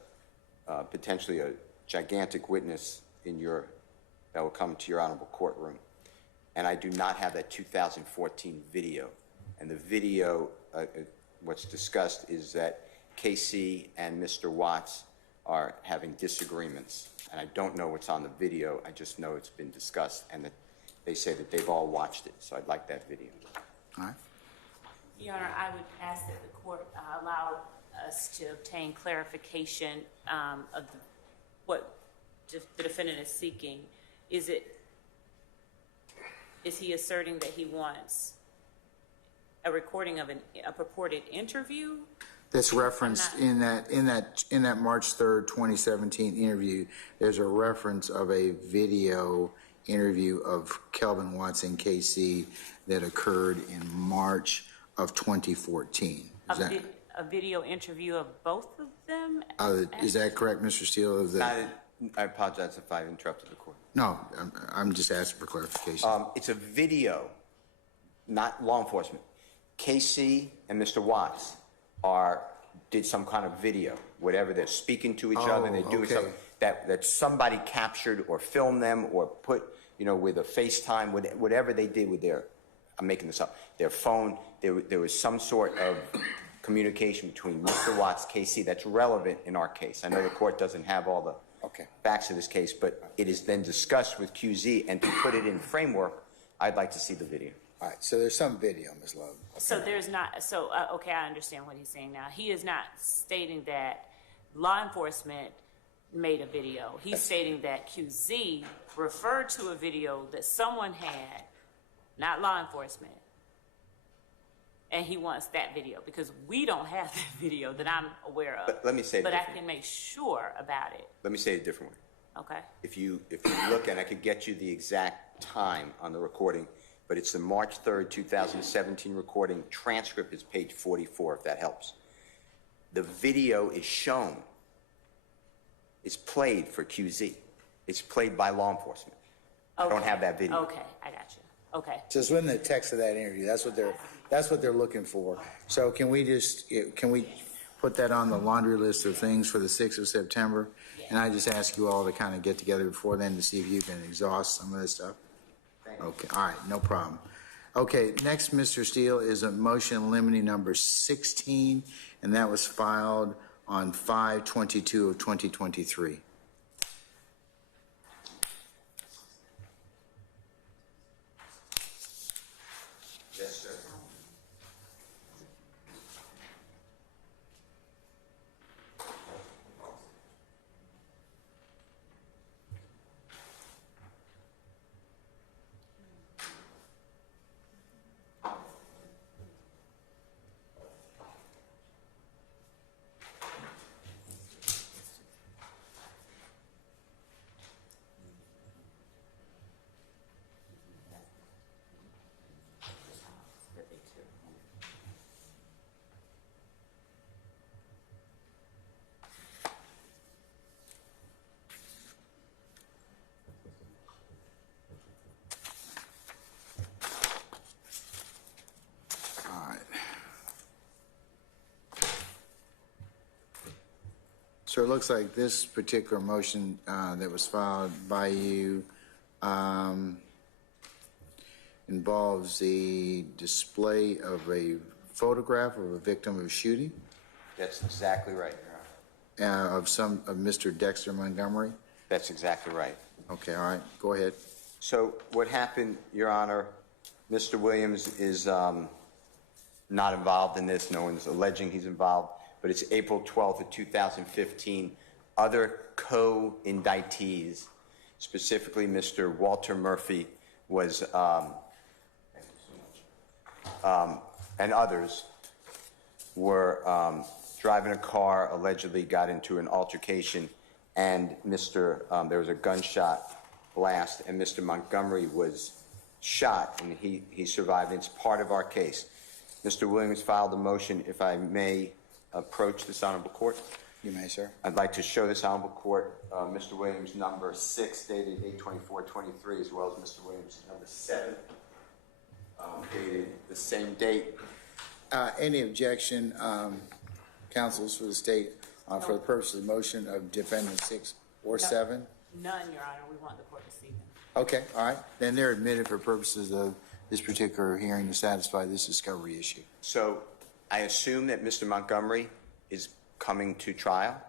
potentially a gigantic witness that will come to your honorable courtroom. And I do not have that 2014 video. And the video, what's discussed is that KC and Mr. Watts are having disagreements. And I don't know what's on the video. I just know it's been discussed, and that they say that they've all watched it. So I'd like that video. All right. Your Honor, I would ask that the court allow us to obtain clarification of what the defendant is seeking. Is he asserting that he wants a recording of a purported interview? That's referenced in that March 3rd, 2017 interview. There's a reference of a video interview of Kelvin Watts and KC that occurred in March of 2014. A video interview of both of them? Is that correct, Mr. Steele? I apologize if I interrupted the court. No, I'm just asking for clarification. It's a video, not law enforcement. KC and Mr. Watts did some kind of video, whatever, they're speaking to each other, they're doing something that somebody captured or filmed them or put, with a FaceTime, whatever they did with I'm making this up, their phone. There was some sort of communication between Mr. Watts, KC, that's relevant in our case. I know the court doesn't have all the facts of this case, but it is then discussed with QZ, and to put it in framework, I'd like to see the video. All right, so there's some video, Ms. Love. Okay. So there's not, okay, I understand what he's saying now. He is not stating that law enforcement made a video. He's stating that QZ referred to a video that someone had, not law enforcement, and he wants that video because we don't have that video that I'm aware of. Let me say it But I differently. can make sure about it. Let me say it a different way. Okay. If you look, and I could get you the exact time on the recording, but it's the March 3rd, 2017 recording. Transcript is page 44, if that helps. The video is shown. It's played for QZ. It's played by law enforcement. I don't have that video. Okay, I got you. Okay. So it's in the text of that interview. That's what they're looking for. So can we put that on the laundry list of things for the 6th of September? And I just ask you all to kind of get together before then to see if you can exhaust some of this stuff. Okay, all right, no problem. Okay, next, Mr. Steele, is a motion limiting number 16, and that was filed on 5/22 of 2023. Yes, sir. So it looks like this particular motion that was filed by you involves the display of a photograph of a victim of a shooting That's exactly right, Your Honor. of Mr. Dexter Montgomery. That's exactly right. Okay, all right, go ahead. So what happened, Your Honor, Mr. Williams is not involved in this. No one's alleging he's involved. But it's April 12th of 2015. Other co-indictees, specifically Mr. Walter Murphy, was, and others, were driving a car, allegedly got into an altercation, and there was a gunshot blast, and Mr. Montgomery was shot, and he survived. It's part of our case. Mr. Williams filed a motion, if I may approach this honorable court. You may, sir. I'd like to show this honorable court Mr. Williams' number 6, dated 8/24/23, as well as Mr. Williams' number 7, dated the same date. Any objection, counsels for the state, for the purpose of the motion of defendant 6 or 7? None, Your Honor. We want the court to see them. Okay, all right. Then they're admitted for purposes of this particular hearing to satisfy this discovery issue. So I assume that Mr. Montgomery is coming to trial.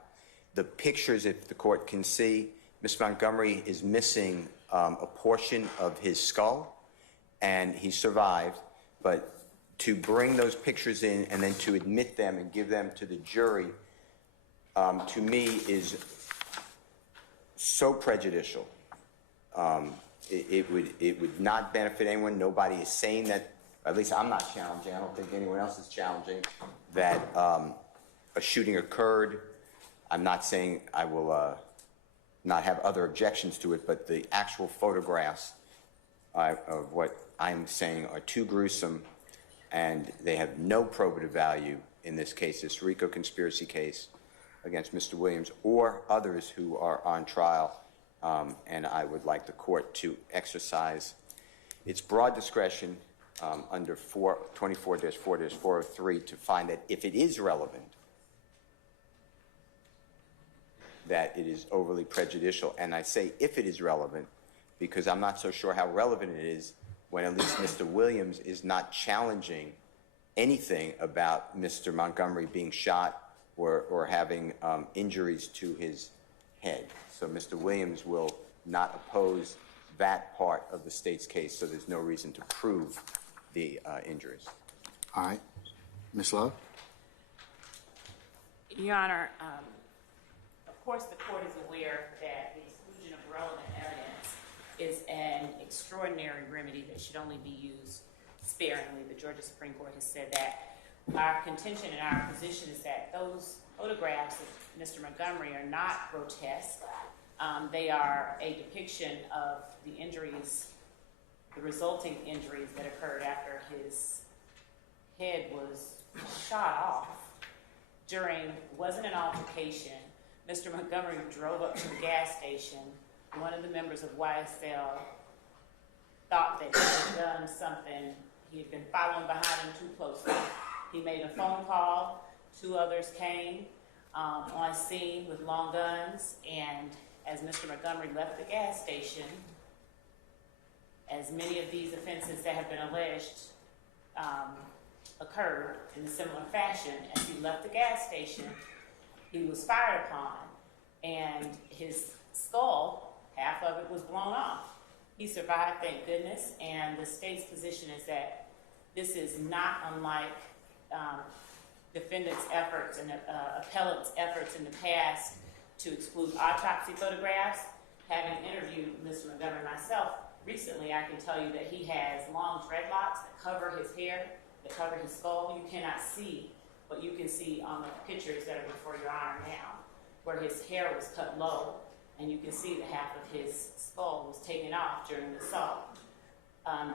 The pictures, if the court can see, Mr. Montgomery is missing a portion of his skull, and he survived. But to bring those pictures in and then to admit them and give them to the jury, to me, is so prejudicial. It would not benefit anyone. Nobody is saying that, at least I'm not challenging, I don't think anyone else is challenging, that a shooting occurred. I'm not saying I will not have other objections to it, but the actual photographs of what I'm saying are too gruesome, and they have no probative value in this case, this RICO conspiracy case against Mr. Williams or others who are on trial. And I would like the court to exercise its broad discretion under 24-4-403 to find that if it is relevant, that it is overly prejudicial. And I say if it is relevant because I'm not so sure how relevant it is when at least Mr. Williams is not challenging anything about Mr. Montgomery being shot or having injuries to his head. So Mr. Williams will not oppose that part of the state's case, so there's no reason to prove the injuries. All right. Ms. Love? Your Honor, of course the court is aware that the exclusion of relevant evidence is an extraordinary remedy that should only be used sparingly. The Georgia Supreme Court has said that. Our contention and our position is that those photographs of Mr. Montgomery are not grotesque. They are a depiction of the injuries, the resulting injuries that occurred after his head was shot off wasn't an altercation. Mr. Montgomery drove up to the gas station. One of the members of YSL thought that he had done something. He had been following behind him too closely. He made a phone call. 2 others came on scene with long guns, and as Mr. Montgomery left the gas station, as many of these offenses that have been alleged occurred in a similar fashion, as he left the gas station, he was fired upon, and his skull, half of it was blown off. He survived, thank goodness, and the state's position is that this is not unlike defendants' efforts and appellants' efforts in the past to exclude autopsy photographs. Having interviewed Mr. Montgomery myself recently, I can tell you that he has long dreadlocks that cover his hair, that cover his skull. You cannot see what you can see on the pictures that are before your honor now, where his hair was cut low, and you can see that half of his skull was taken off during the assault.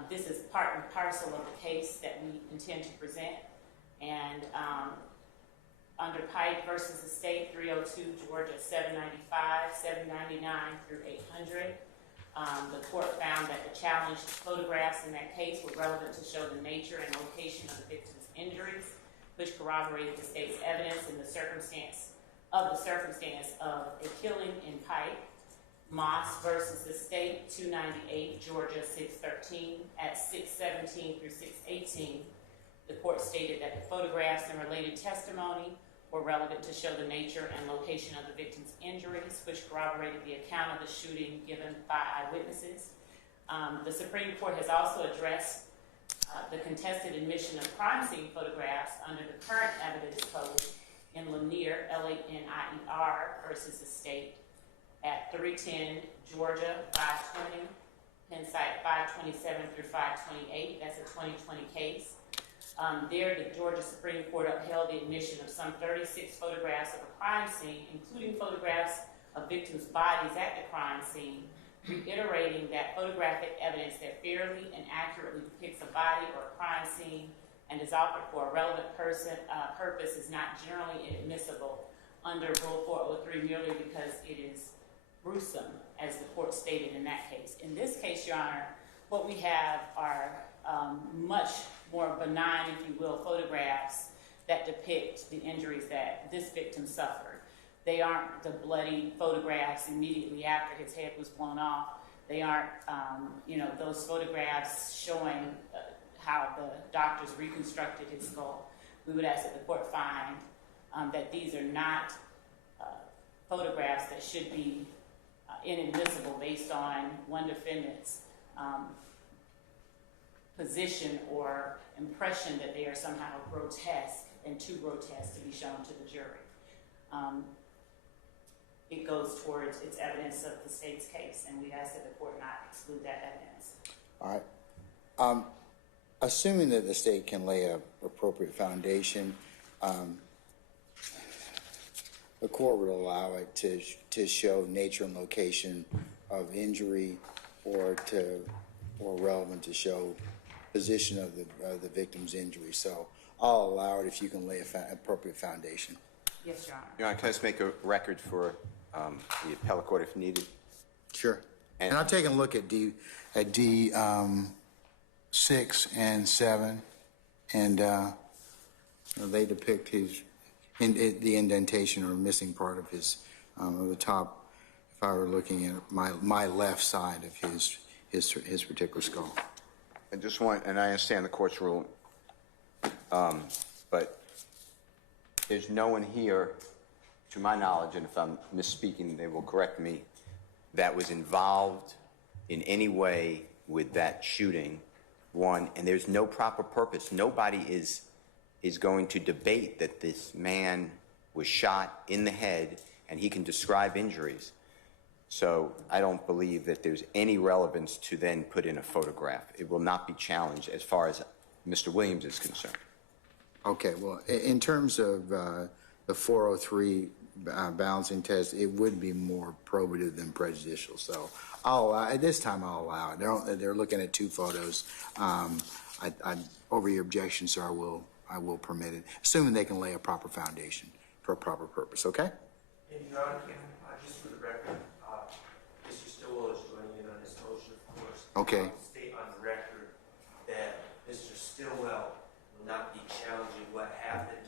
This is part and parcel of the case that we intend to present. And under Pike versus the state, 302 Georgia 795, 799 through 800, the court found that the challenged photographs in that case were relevant to show the nature and location of the victim's injuries, which corroborated the state's evidence in the circumstance of the circumstance of a killing in Pike, Moss versus the State, 298, Georgia 613, at 617 through 618. The court stated that the photographs and related testimony were relevant to show the nature and location of the victim's injuries, which corroborated the account of the shooting given by eyewitnesses. The Supreme Court has also addressed the contested admission of crime scene photographs under the current evidence code in Lanier, Lanier versus the State, at 310 Georgia 520, Penn site 527 through 528. That's a 2020 case. There, the Georgia Supreme Court upheld the admission of some 36 photographs of a crime scene, including photographs of victims' bodies at the crime scene, reiterating that photographic evidence that fairly and accurately depicts a body or a crime scene and is offered for a relevant purpose is not generally admissible under Rule 403 merely because it is gruesome, as the court stated in that case. In this case, Your Honor, what we have are much more benign, if you will, photographs that depict the injuries that this victim suffered. They aren't the bloody photographs immediately after his head was blown off. They aren't, those photographs showing how the doctors reconstructed his skull. We would ask that the court find that these are not photographs that should be inadmissible based on one defendant's position or impression that they are somehow grotesque and too grotesque to be shown to the jury. It goes towards its evidence of the state's case, and we ask that the court not exclude that evidence. All right. Assuming that the state can lay an appropriate foundation, the court would allow it to show nature and location of injury, or relevant to show position of the victim's injury. So I'll allow it if you can lay an appropriate foundation. Yes, Your Honor. Your Honor, can I just make a record for the appellate court if needed? Sure. And I'll take a look at D 6 and 7, and they depict the indentation or missing part of his of the top. If I were looking at my left side of his particular skull. I just want, and I understand the court's ruling, but there's no one here, to my knowledge, and if I'm misspeaking, they will correct me, that was involved in any way with that shooting, one, and there's no proper purpose. Nobody is going to debate that this man was shot in the head and he can describe injuries. So I don't believe that there's any relevance to then put in a photograph. It will not be challenged as far as Mr. Williams is concerned. Okay, well, in terms of the 403 balancing test, it would be more probative than prejudicial. So at this time, I'll allow it. They're looking at two photos. Over your objection, sir, I will permit it, assuming they can lay a proper foundation for a proper purpose. Okay? And Your Honor, just for the record, Mr. Stillwell is joining in on this motion, of course. Okay. State on the record that Mr. Stillwell will not be challenging what happened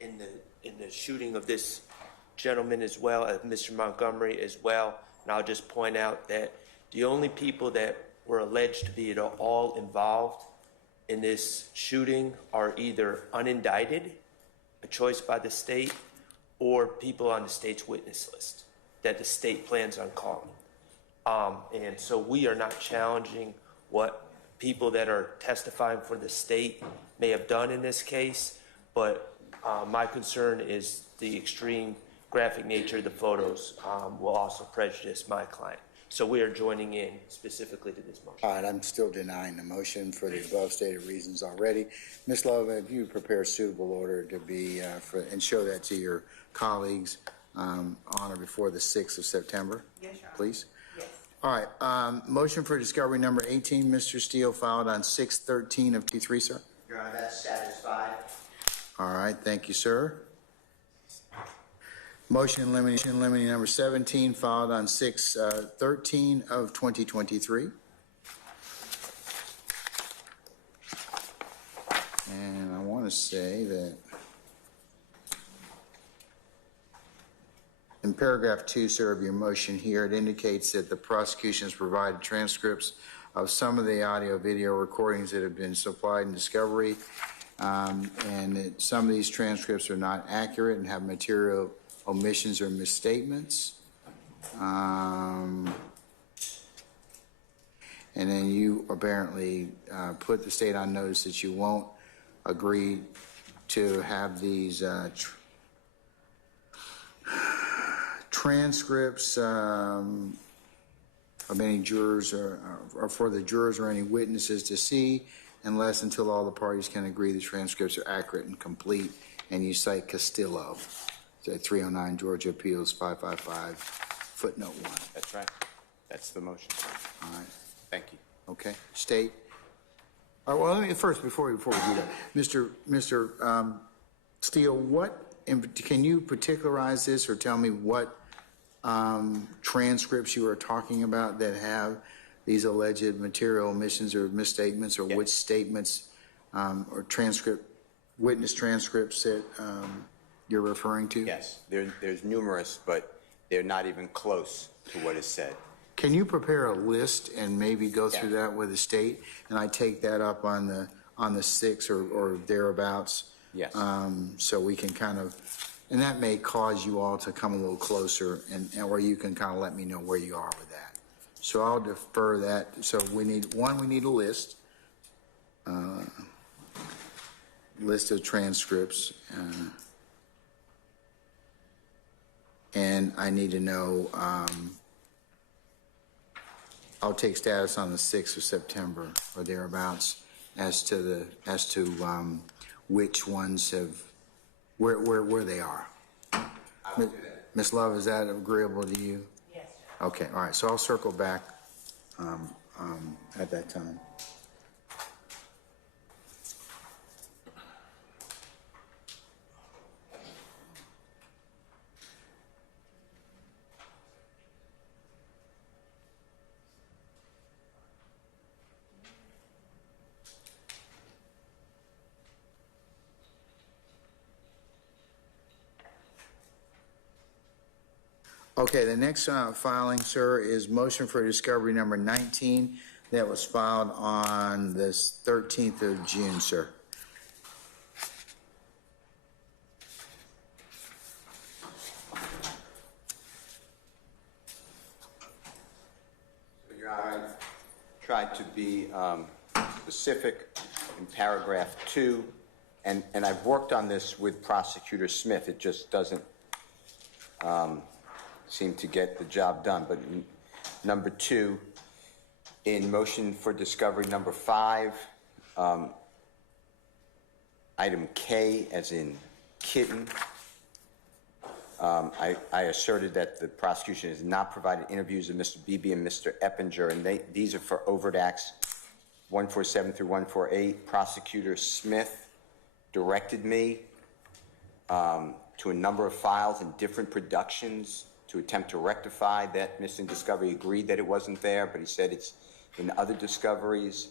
in the shooting of this gentleman, as well as Mr. Montgomery as well. And I'll just point out that the only people that were alleged to be at all involved in this shooting are either unindicted, a choice by the state, or people on the state's witness list that the state plans on calling. And so we are not challenging what people that are testifying for the state may have done in this case, but my concern is the extreme graphic nature of the photos will also prejudice my client. So we are joining in specifically to this motion. All right, I'm still denying the motion for the above stated reasons already. Ms. Love, if you prepare a suitable order to be, and show that to your colleagues on or before the 6th of September. Yes, Your Honor. Please. Yes. All right, motion for discovery number 18, Mr. Steele, filed on 6/13 of T3, sir. Your Honor, that's satisfied. All right, thank you, sir. Motion limiting number 17, filed on 6/13 of 2023. And I want to say that in paragraph 2, sir, of your motion here, it indicates that the prosecution has provided transcripts of some of the audio-video recordings that have been supplied in discovery, and that some of these transcripts are not accurate and have material omissions or misstatements. And then you apparently put the state on notice that you won't agree to have these transcripts of any jurors or for the jurors or any witnesses to see unless until all the parties can agree the transcripts are accurate and complete, and you cite Castillo, so 309 Georgia Appeals 555 footnote 1. That's right. That's the motion. All right. Thank you. Okay. State. All right, well, let me first, before we do that, Mr. Steele, can you particularize this or tell me what transcripts you are talking about that have these alleged material omissions or misstatements, or which statements or witness transcripts that you're referring to? Yes, there's numerous, but they're not even close to what is said. Can you prepare a list and maybe go through that with the state, and I take that up on the 6th or thereabouts? Yes. So we can kind of, and that may cause you all to come a little closer, and where you can kind of let me know where you are with that. So I'll defer that. So we need a list, list of transcripts, and I need to know. I'll take status on the 6th of September or thereabouts as to which ones have where they are. I will do that. Ms. Love, is that agreeable to you? Yes, Okay, all right, so I'll circle back at that time. Okay, the next filing, sir, is motion for discovery number 19 that was filed on the 13th of June, sir. Your Honor, I tried to be specific in paragraph 2, and I've worked on this with Prosecutor Smith. It just doesn't seem to get the job done. But number 2, in motion for discovery number 5, item K, as in kitten, I asserted that the prosecution has not provided interviews of Mr. Beebe and Mr. Eppinger, and these are for overt acts 147 through 148. Prosecutor Smith directed me to a number of files in different productions to attempt to rectify that missing discovery. Agreed that it wasn't there, but he said it's in other discoveries.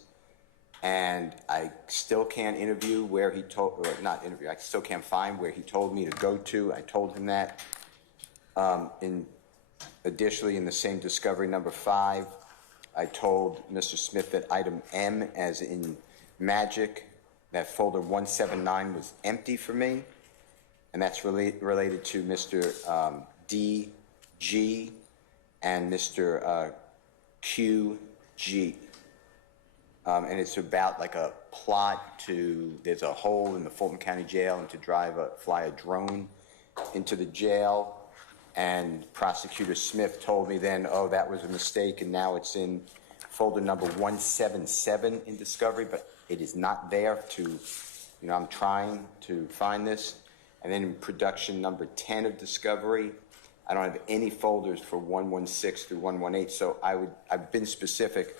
And I still can't interview where he told, or not interview, I still can't find where he told me to go to. I told him that. Additionally, in the same discovery number 5, I told Mr. Smith that item M, as in magic, that folder 179 was empty for me. And that's related to Mr. D.G. and Mr. Q.G. And it's about like a plot to, there's a hole in the Fulton County Jail and to fly a drone into the jail. And Prosecutor Smith told me then, oh, that was a mistake, and now it's in folder number 177 in discovery, but it is not there I'm trying to find this. And then in production number 10 of discovery, I don't have any folders for 116 through 118, so I've been specific.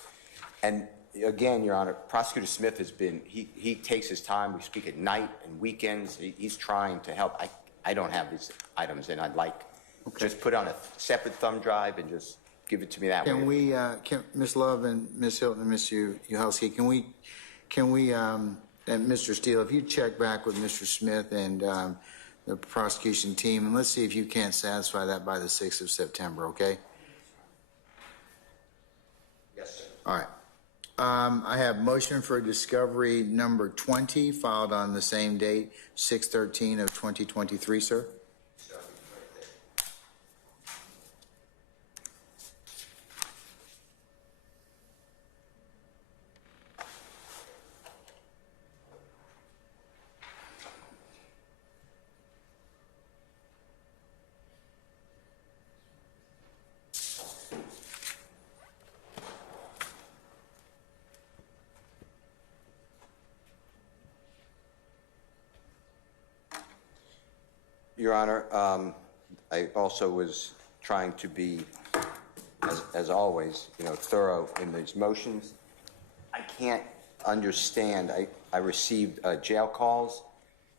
And again, Your Honor, Prosecutor Smith has been, he takes his time. We speak at night and weekends. He's trying to help. I don't have these items, and I'd like just put on a separate thumb drive and just give it to me that way. Can we, Ms. Love and Ms. Hilton and Ms. Uhelski, can we, and Mr. Steele, if you check back with Mr. Smith and the prosecution team, and let's see if you can't satisfy that by the 6th of September, okay? Yes, sir. All right. I have motion for discovery number 20 filed on the same date, 6/13 of 2023, sir. Starting right there. Your Honor, I also was trying to be, as always, thorough in these motions. I can't understand. I received jail calls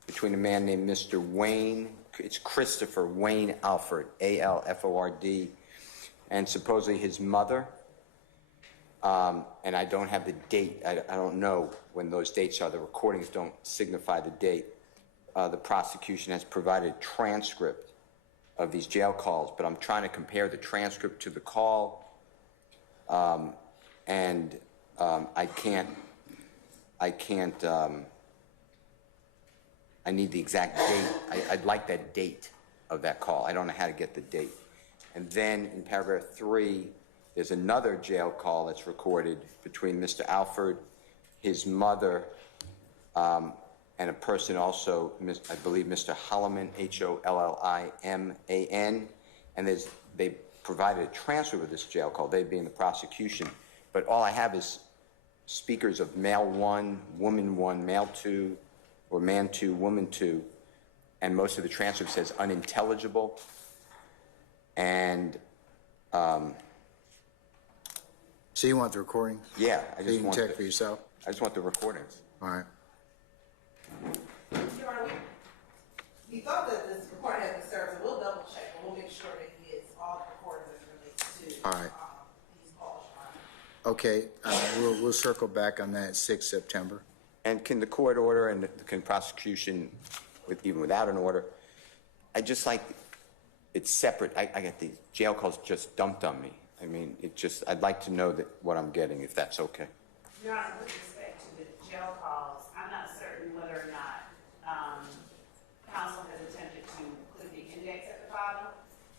between a man named Mr. Wayne. It's Christopher Wayne Alford, A-L-F-O-R-D, and supposedly his mother. And I don't have the date. I don't know when those dates are. The recordings don't signify the date. The prosecution has provided a transcript of these jail calls, but I'm trying to compare the transcript to the call, and I can't, I need the exact date. I'd like that date of that call. I don't know how to get the date. And then in paragraph 3, there's another jail call that's recorded between Mr. Alford, his mother, and a person also, I believe Mr. Holliman, Holliman, and they provided a transcript of this jail call, they being the prosecution, but all I have is speakers of male 1, woman 1, male 2, or man 2, woman 2, and most of the transcript says unintelligible, and So you want the recording? yeah, So you can check for yourself? I just want the recordings. All right. Your Honor, we thought that this recording had been served, so we'll double check, and we'll make sure that he gets all the recordings as relates to All right. these calls, Your Honor. Okay, we'll circle back on that 6th September. And can the court order and can prosecution, even without an order, I just like it's separate. I get these jail calls just dumped on me. I mean, I'd like to know that what I'm getting, if that's okay. Your Honor, with respect to the jail calls, I'm not certain whether or not counsel has attempted to put the index at the bottom.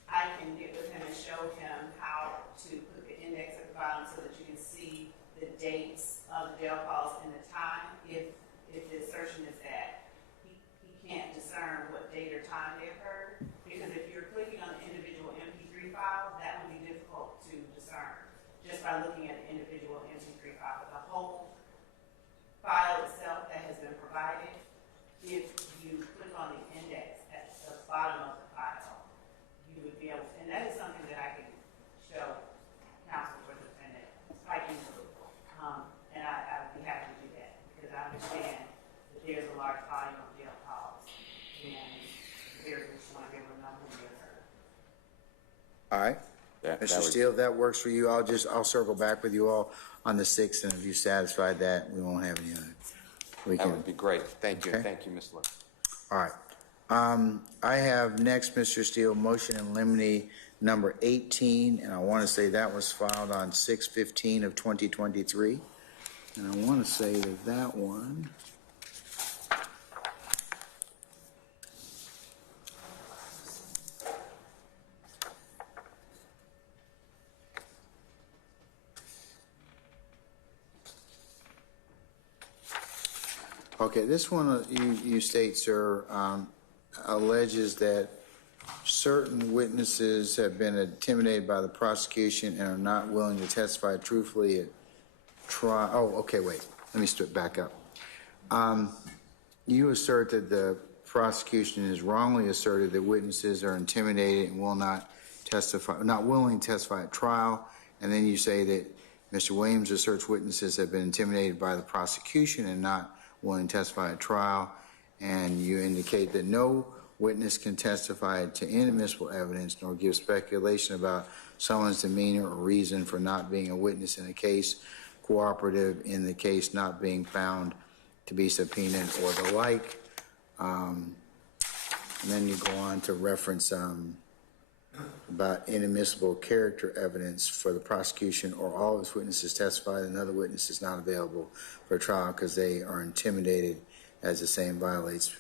I can get with him and show him how to put the index at the bottom so that you can see the dates of the jail calls and the time. If the assertion is that he can't discern what date or time they occurred, because if you're clicking on the individual MP3 file, that would be difficult to discern just by looking at the individual MP3 file. But the whole file itself that has been provided, if you click on the index at the bottom of the file, you would be able to, and that is something that I can show counsel for the defendant quite easily. And I'd be happy to do that because I understand that there's a large volume of jail calls and there's just want to be able to know who they occurred. All right. Mr. Steele, if that works for you, I'll circle back with you all on the 6th, and if you're satisfied that, we won't have any other. That would be great. Thank you. Okay. Thank you, Ms. Lynn. All right. I have next, Mr. Steele, motion in limine number 18, and I want to say that was filed on 6/15 of 2023. And I want to say that one. Okay, this one you state, sir, alleges that certain witnesses have been intimidated by the prosecution and are not willing to testify truthfully at trial. Oh, okay, wait. Let me back up. You assert that the prosecution has wrongly asserted that witnesses are intimidated and will not testify, not willing to testify at trial, and then you say that Mr. Williams asserts witnesses have been intimidated by the prosecution and not willing to testify at trial, and you indicate that no witness can testify to inadmissible evidence nor give speculation about someone's demeanor or reason for not being a witness in a case, cooperative in the case not being found to be subpoenaed or the like. And then you go on to reference about inadmissible character evidence for the prosecution or all of its witnesses testified, another witness is not available for trial because they are intimidated, as the same violates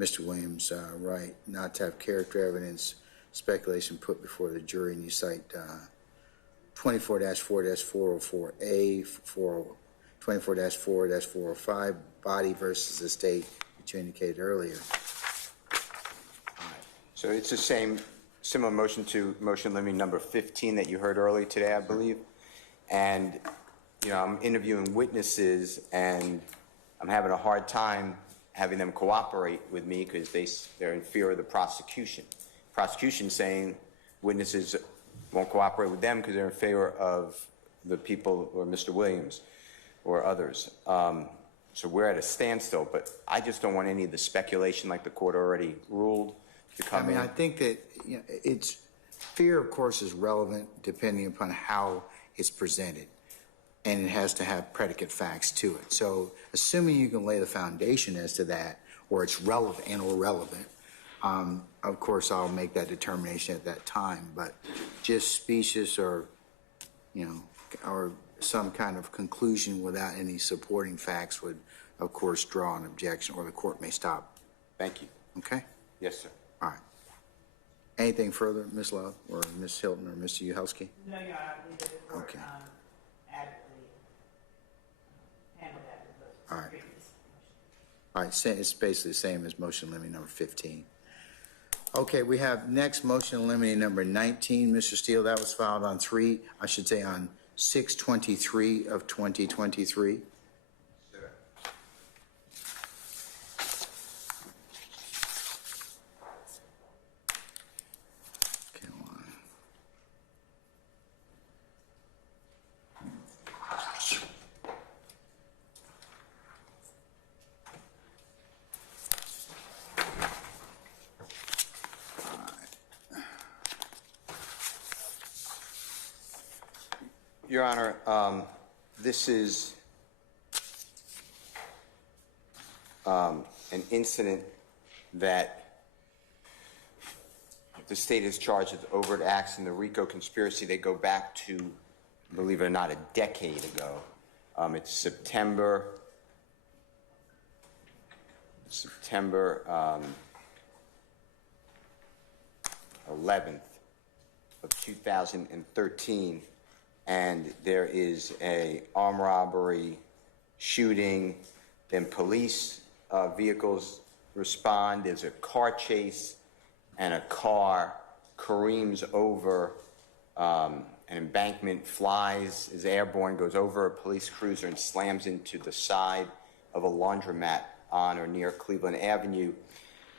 Mr. Williams' right not to have character evidence, speculation put before the jury, and you cite 24-4-404A, 24-4-405, Body versus the state that you indicated earlier. So it's the same, similar motion to motion limiting number 15 that you heard earlier today, I believe. And, you know, I'm interviewing witnesses and I'm having a hard time having them cooperate with me because they're in fear of the prosecution. Prosecution saying witnesses won't cooperate with them because they're in favor of the people or Mr. Williams or others. So we're at a standstill, but I just don't want any of the speculation like the court already ruled to come in. I think that it's fear, of course, is relevant depending upon how it's presented, and it has to have predicate facts to it. So assuming you can lay the foundation as to that, or it's relevant and or relevant, of course, I'll make that determination at that time. But just specious or, or some kind of conclusion without any supporting facts would, of course, draw an objection, or the court may stop. Thank you. Okay? Yes, sir. All right. Anything further, Ms. Love, or Ms. Hilton, or Mr. Uhelski? No, Your Honor, I believe that the court Okay. adequately handled that with the All right. previous motion. All right, it's basically the same as motion limiting number 15. Okay, we have next motion limiting number 19, Mr. Steele. That was filed on 6/23 of 2023. Okay, hold on. Your Honor, this is an incident that the state is charged with overt acts in the RICO conspiracy. They go back to, believe it or not, a decade ago. It's September 11th of 2013. And there is a armed robbery, shooting, then police vehicles respond. There's a car chase, and a car careens over an embankment, flies, is airborne, goes over a police cruiser, and slams into the side of a laundromat on or near Cleveland Avenue.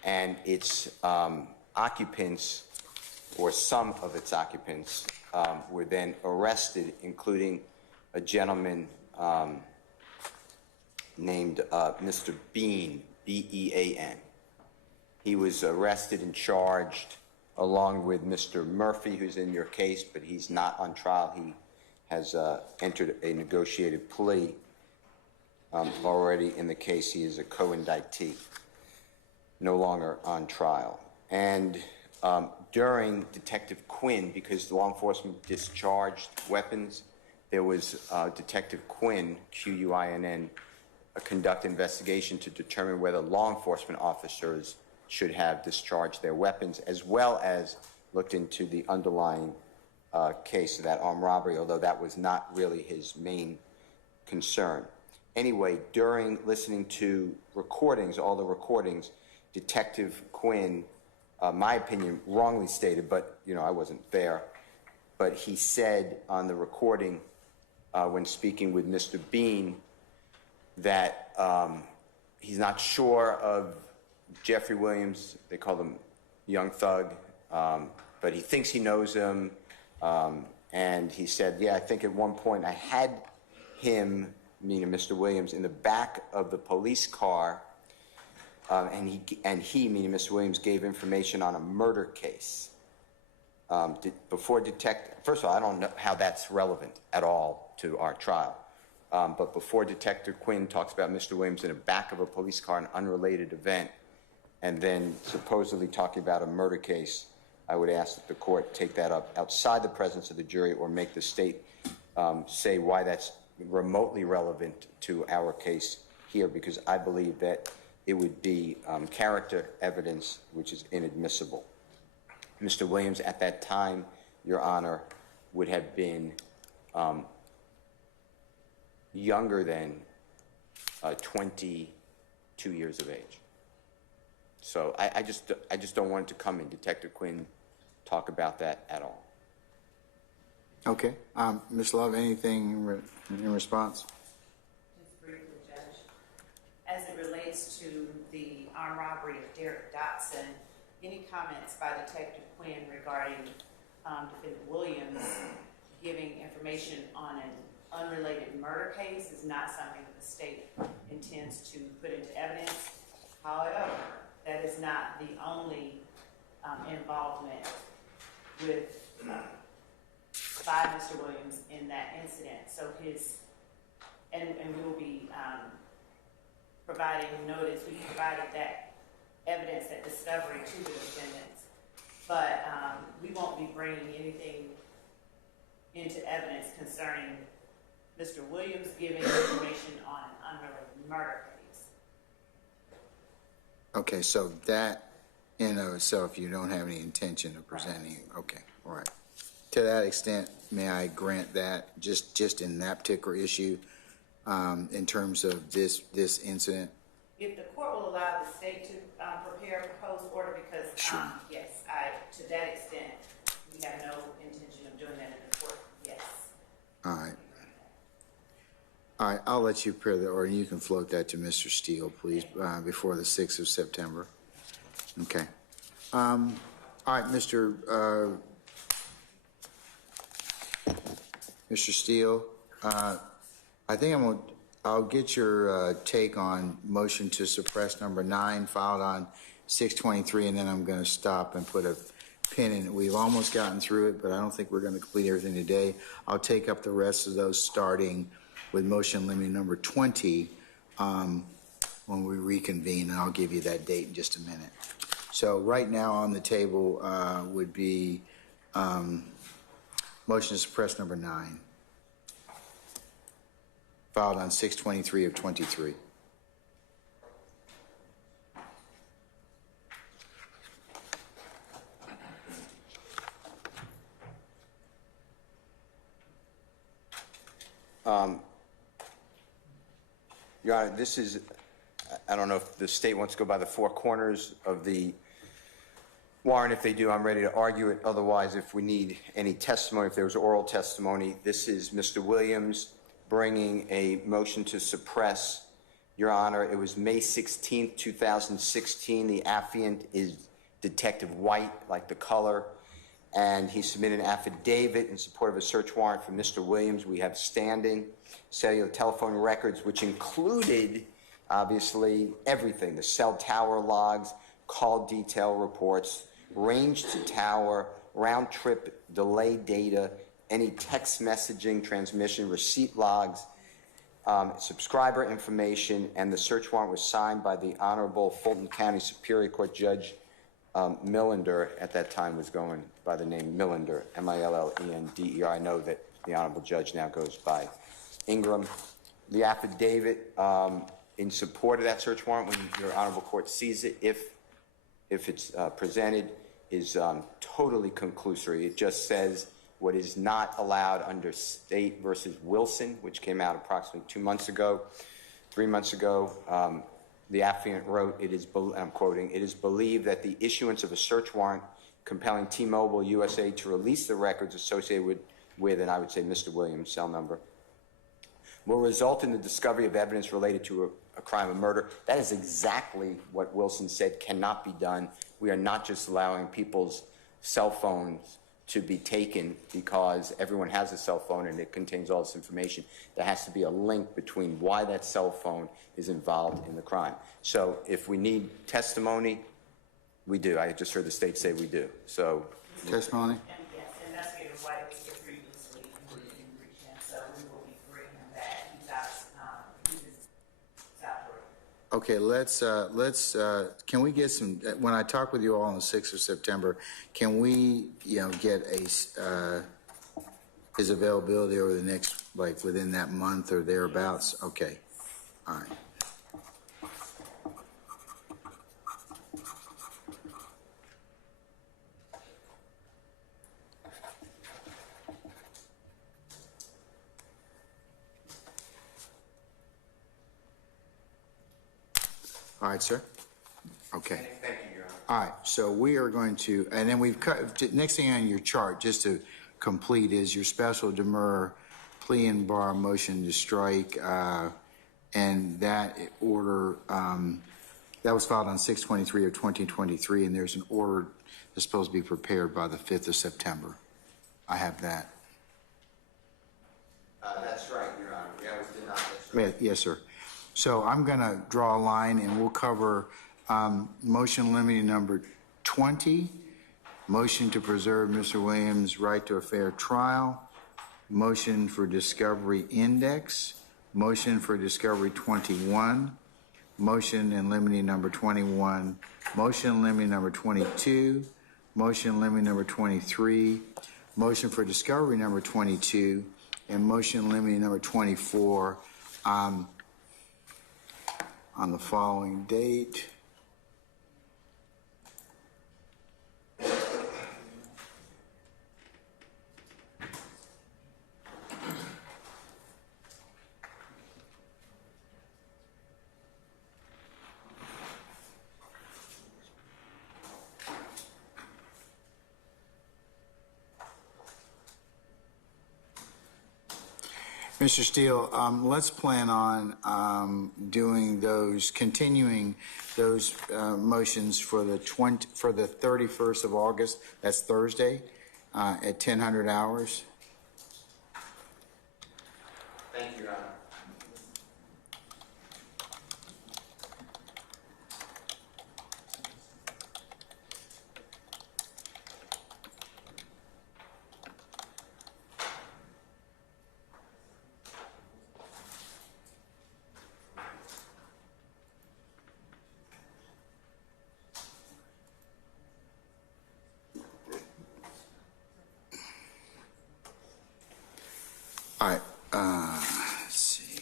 And its occupants, or some of its occupants, were then arrested, including a gentleman named Mr. Bean, B-E-A-N. He was arrested and charged along with Mr. Murphy, who's in your case, but he's not on trial. He has entered a negotiated plea already in the case. He is a co-indictee, no longer on trial. And during Detective Quinn, because law enforcement discharged weapons, there was Detective Quinn, Q-U-I-N-N, conduct investigation to determine whether law enforcement officers should have discharged their weapons, as well as looked into the underlying case of that armed robbery, although that was not really his main concern. Anyway, during listening to recordings, all the recordings, Detective Quinn, my opinion, wrongly stated, but I wasn't there, but he said on the recording when speaking with Mr. Bean that he's not sure of Jeffery Williams. They call him Young Thug, but he thinks he knows him. And he said, yeah, I think at one point I had him, meaning Mr. Williams, in the back of the police car, and he, meaning Mr. Williams, gave information on a murder case. First of all, I don't know how that's relevant at all to our trial. But before Detective Quinn talks about Mr. Williams in the back of a police car, an unrelated event, and then supposedly talking about a murder case, I would ask that the court take that up outside the presence of the jury or make the state say why that's remotely relevant to our case here, because I believe that it would be character evidence which is inadmissible. Mr. Williams, at that time, Your Honor, would have been younger than 22 years of age. So I just don't want it to come in. Detective Quinn talk about that at all. Okay. Ms. Love, anything in response? Just briefly, Judge. As it relates to the armed robbery of Derek Dotson, any comments by Detective Quinn regarding Defendant Williams giving information on an unrelated murder case is not something that the state intends to put into evidence. However, that is not the only involvement with by Mr. Williams in that incident. So and we will be providing notice. We provided that evidence, that discovery to the defendants, but we won't be bringing anything into evidence concerning Mr. Williams giving information on an unrelated murder case. Okay, so that in of itself, you don't have any intention of presenting. Okay, all right. To that extent, may I grant that just in that particular issue, in terms of this incident? If the court will allow the state to prepare a proposed order, because Sure. Yes, to that extent, we have no intention of doing that in the court. Yes. All right. All right, I'll let you prepare the order. You can float that to Mr. Steele, please, before the 6th of September. Okay. All right, Mr. Steele, I think I'll get your take on motion to suppress number 9 filed on 6/23, and then I'm going to stop and put a pin in it. We've almost gotten through it, but I don't think we're going to complete everything today. I'll take up the rest of those starting with motion limiting number 20 when we reconvene, and I'll give you that date in just a minute. So right now on the table would be motion to suppress number 9, filed on 6/23 of 23. Your Honor, this is, I don't know if the state wants to go by the 4 corners of the warrant. If they do, I'm ready to argue it. Otherwise, if we need any testimony, if there was oral testimony, this is Mr. Williams bringing a motion to suppress. Your Honor, it was May 16th, 2016. The affiant is Detective White, like the color, and he submitted an affidavit in support of a search warrant for Mr. Williams. We have standing cellular telephone records, which included, obviously, everything: the cell tower logs, call detail reports, range to tower, round trip delay data, any text messaging transmission, receipt logs, subscriber information, and the search warrant was signed by the Honorable Fulton County Superior Court Judge Millender. At that time was going by the name Millender, Millender. I know that the Honorable Judge now goes by Ingram. The affidavit in support of that search warrant, when your Honorable Court sees it, if it's presented, is totally conclusory. It just says what is not allowed under State versus Wilson, which came out approximately 3 months ago. The affiant wrote, I'm quoting, "It is believed that the issuance of a search warrant compelling T-Mobile USA to release the records associated with, and I would say Mr. Williams' cell number, will result in the discovery of evidence related to a crime of murder." That is exactly what Wilson said cannot be done. We are not just allowing people's cell phones to be taken because everyone has a cell phone and it contains all this information. There has to be a link between why that cell phone is involved in the crime. So if we need testimony, we do. I just heard the state say we do. So Testimony? And yes, Investigator White was here previously, and we didn't reach him, so we will be bringing him back. He's out for Okay, can we get some, when I talk with you all on the 6th of September, can we, get his availability over the next, like, within that month or thereabouts? Okay, all right. All right, sir? Okay. Thank you, Your Honor. All right, so we are going to, and then we've cut, next thing on your chart, just to complete, is your special demur plea and bar motion to strike, and that order, that was filed on 6/23 of 2023, and there's an order that's supposed to be prepared by the 5th of September. I have that. That's right, Your Honor. Yeah, I was denied. That's right. Yes, sir. So I'm going to draw a line, and we'll cover motion limiting number 20, motion to preserve Mr. Williams' right to a fair trial, motion for discovery index, motion for discovery 21, motion in limiting number 21, motion limiting number 22, motion limiting number 23, motion for discovery number 22, and motion limiting number 24 on the following date. Mr. Steele, let's plan on doing those, continuing those motions for the 31st of August. That's Thursday at 10:00 hours. Thank you, Your Honor. All right. Let's see.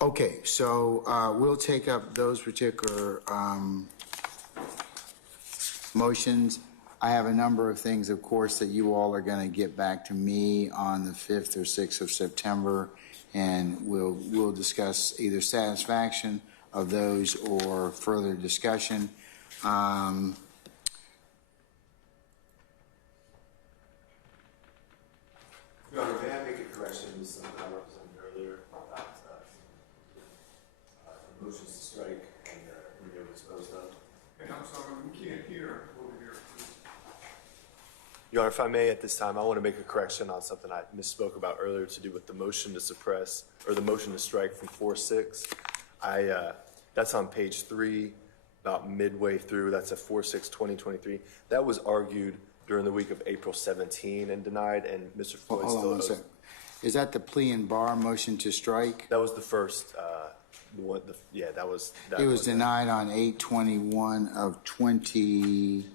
Okay, so we'll take up those particular motions. I have a number of things, of course, that you all are going to get back to me on the 5th or 6th of September, and we'll discuss either satisfaction of those or further discussion. Your Honor, may I make a correction to something I represented earlier about the motions to strike and when they were disposed of? And I'm sorry, we can't hear over here. Your Honor, if I may, at this time, I want to make a correction on something I misspoke about earlier to do with the motion to suppress, or the motion to strike from 4-6. That's on page 3, about midway through. That's a 4/6/2023. That was argued during the week of April 17 and denied, and Mr. Floyd Hold on still one owes. second. Is that the plea and bar motion to strike? That was the first, that was. It was denied on 8/21 of 23,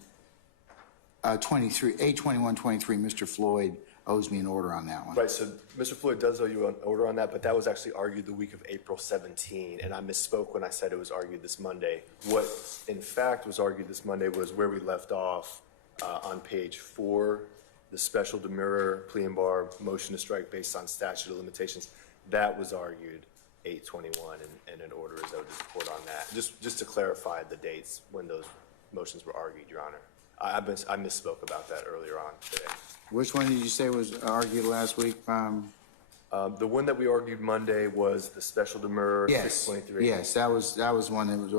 8/21/23. Mr. Floyd owes me an order on that one. Right, so Mr. Floyd does owe you an order on that, but that was actually argued the week of April 17, and I misspoke when I said it was argued this Monday. What, in fact, was argued this Monday was where we left off on page 4, the special demurrer plea and bar motion to strike based on statute of limitations. That was argued 8/21, and an order is owed to the court on that. Just to clarify the dates when those motions were argued, Your Honor. I misspoke about that earlier on today. Which one did you say was argued last week? The one that we argued Monday was the special demurrer, Yes, 6/23. yes, that was one that was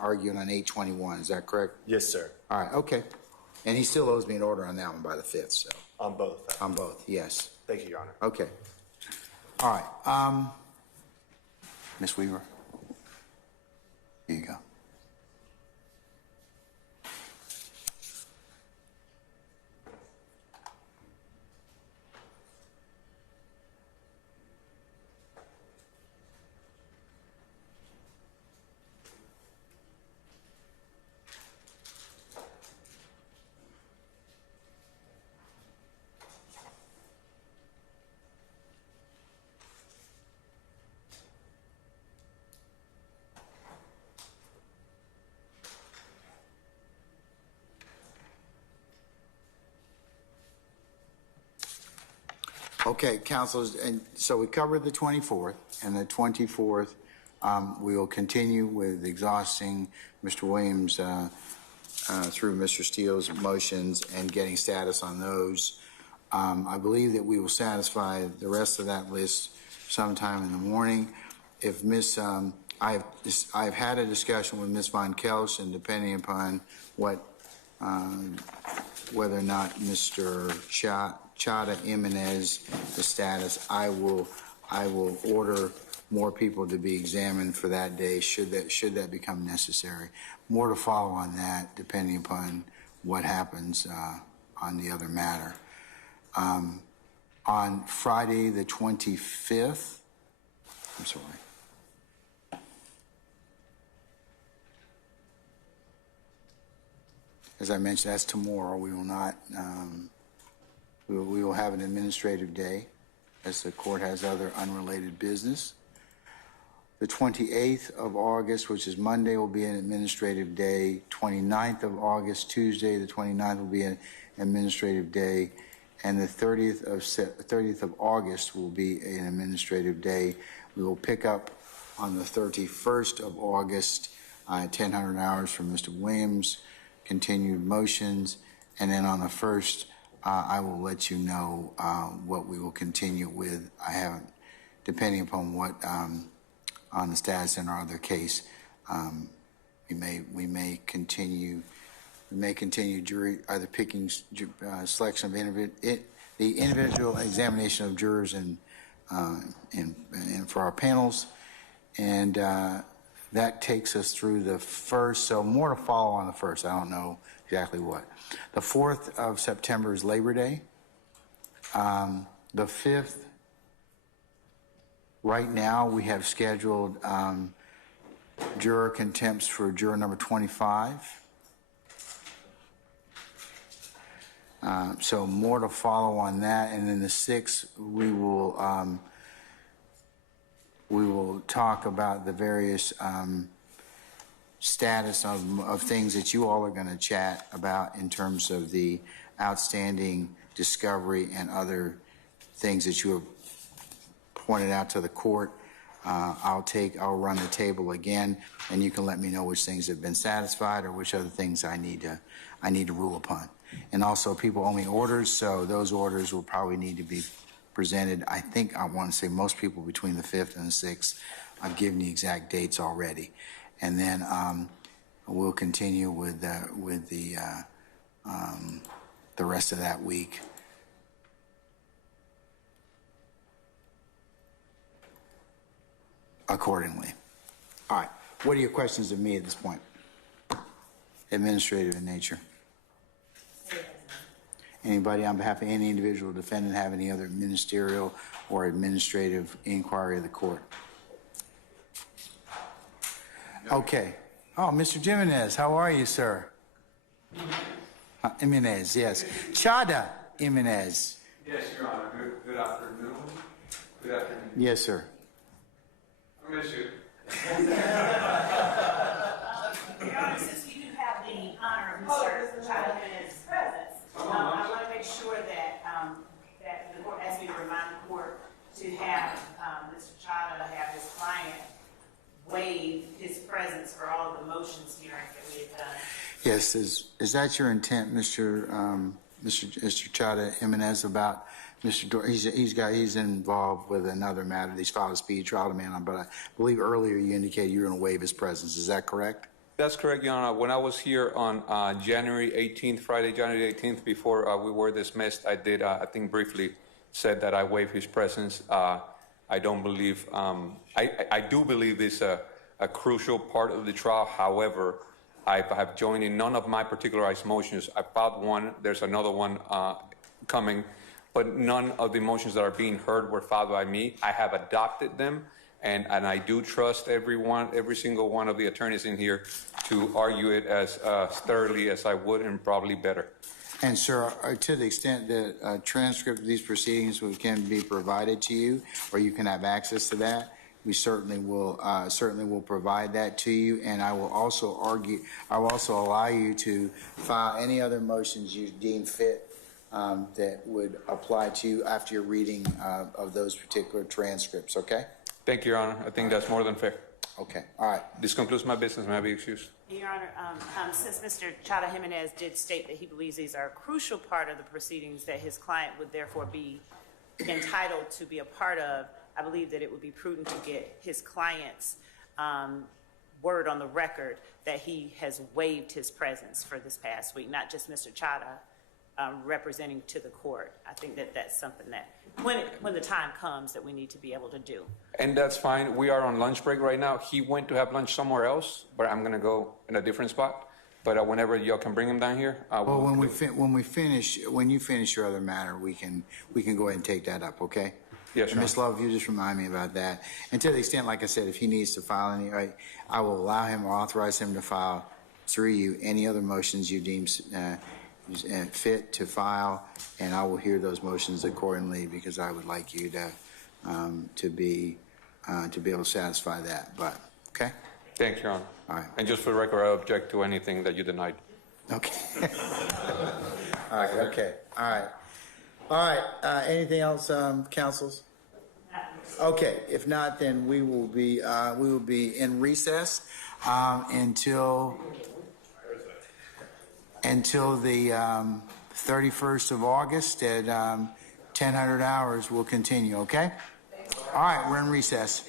argued on 8/21. Is that correct? Yes, sir. All right, okay. And he still owes me an order on that one by the 5th, so. On both. On both, yes. Thank you, Your Honor. Okay. All right. Ms. Weaver, here you go. Okay, councilors, and so we covered the 24th, and the 24th, we will continue with exhausting Mr. Williams through Mr. Steele's motions and getting status on those. I believe that we will satisfy the rest of that list sometime in the morning. If I've had a discussion with Ms. Von Kelsch, and depending upon what whether or not Mr. Chada Jimenez, the status, I will order more people to be examined for that day should that become necessary. More to follow on that, depending upon what happens on the other matter. On Friday the 25th, I'm sorry. As I mentioned, that's tomorrow. We will not. We will have an administrative day, as the court has other unrelated business. The 28th of August, which is Monday, will be an administrative day. 29th of August, Tuesday, the 29th will be an administrative day. And the 30th of August will be an administrative day. We will pick up on the 31st of August, 1,000 hours from Mr. Williams, continued motions, and then on the 1st, I will let you know what we will continue with. I haven't, depending upon what on the status in our other case, we may continue jury either picking selection of the individual examination of jurors and for our panels, and that takes us through the 1st. So more to follow on the 1st. I don't know exactly what. The 4th of September is Labor Day. The 5th, right now we have scheduled juror contempts for juror number 25. So more to follow on that. And then the 6th, we will talk about the various status of things that you all are going to chat about in terms of the outstanding discovery and other things that you have pointed out to the court. I'll run the table again, and you can let me know which things have been satisfied or which other things I need to rule upon. And also people-only orders, so those orders will probably need to be presented. I think I want to say most people between the 5th and the 6th. I've given the exact dates already. And then we'll continue with the rest of that week. Accordingly. All right. What are your questions of me at this point? Administrative in nature. Anybody on behalf of any individual defendant have any other ministerial or administrative inquiry of the court? Okay. Oh, Mr. Jimenez, how are you, sir? Jimenez, yes. Chada Jimenez. Yes, Your Honor. Good afternoon. Good afternoon. Yes, sir. I miss you. Your Honor, since we do have the honor of Mr. Chada Jimenez's presence, I want to make sure that that the court asked me to remind the court to have Mr. Chada have his client waive his presence for all of the motions hearings that we have done. Yes, is that your intent, Mr. Chada Jimenez, about Mr. He's involved with another matter. He's filed a speedy trial demand on, but I believe earlier you indicated you were going to waive his presence. Is that correct? That's correct, Your Honor. When I was here on January 18th, Friday, January 18th, before we were dismissed, I did, I think briefly, said that I waive his presence. I don't believe, I do believe this a crucial part of the trial. However, I have joined in none of my particularized motions. I filed one. There's another one coming, but none of the motions that are being heard were filed by me. I have adopted them. And I do trust every single one of the attorneys in here to argue it as thoroughly as I would, and probably better. And sir, to the extent that a transcript of these proceedings can be provided to you, or you can have access to that, we certainly will provide that to you. And I will also allow you to file any other motions you deem fit that would apply to you after your reading of those particular transcripts. Okay. Thank you, Your Honor. I think that's more than fair. Okay. All right. This concludes my business. May I be excused? Your Honor, since Mr. Chata Jimenez did state that he believes these are a crucial part of the proceedings that his client would therefore be entitled to be a part of, I believe that it would be prudent to get his client's word on the record that he has waived his presence for this past week, not just Mr. Chata representing to the court. I think that that's something that when the time comes that we need to be able to do. And that's fine. We are on lunch break right now. He went to have lunch somewhere else, but I'm going to go in a different spot. But whenever y'all can bring him down here, well, when you finish your other matter, we can go ahead and take that up. Okay. Yes, sir. Ms. Love, you just remind me about that. And to the extent, like I said, if he needs to file any, I will allow him or authorize him to file through you any other motions you deem fit to file, and I will hear those motions accordingly, because I would like you to be able to satisfy that. But okay. Thank you, Your Honor. All right. And just for the record, I object to anything that you denied. Okay. All right. Okay. All right. All right. Anything else, counsels? Okay. If not, then we will be in recess until the 31st of August at 1000 hours. We'll continue. Okay. All right. We're in recess.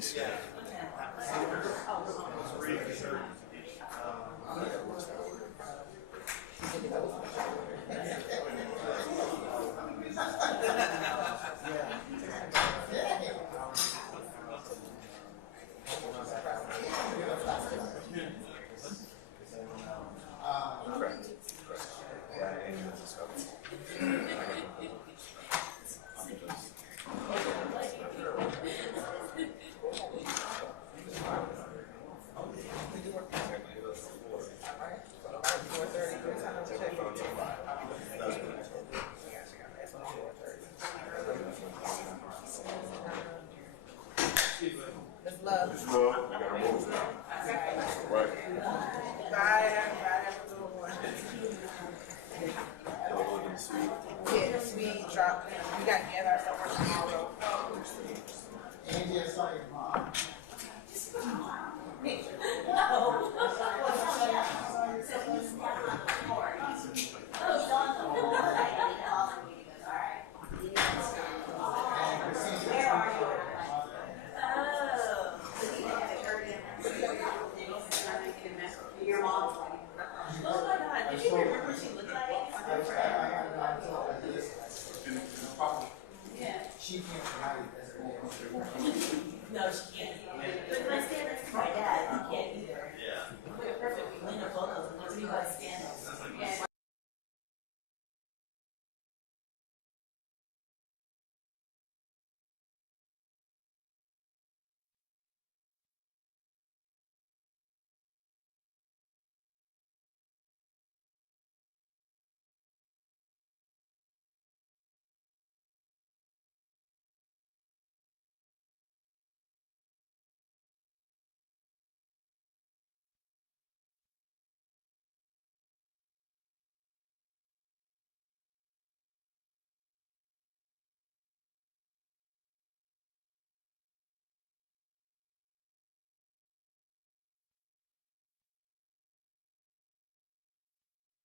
please. It's love. It's love. We gotta move. Right. Bye, everybody. Have a good one. Yeah, the speed drop. We gotta get ourselves working tomorrow. Your mom. Oh my God, did you remember what she looked like? Yeah. She can't. No, she can't.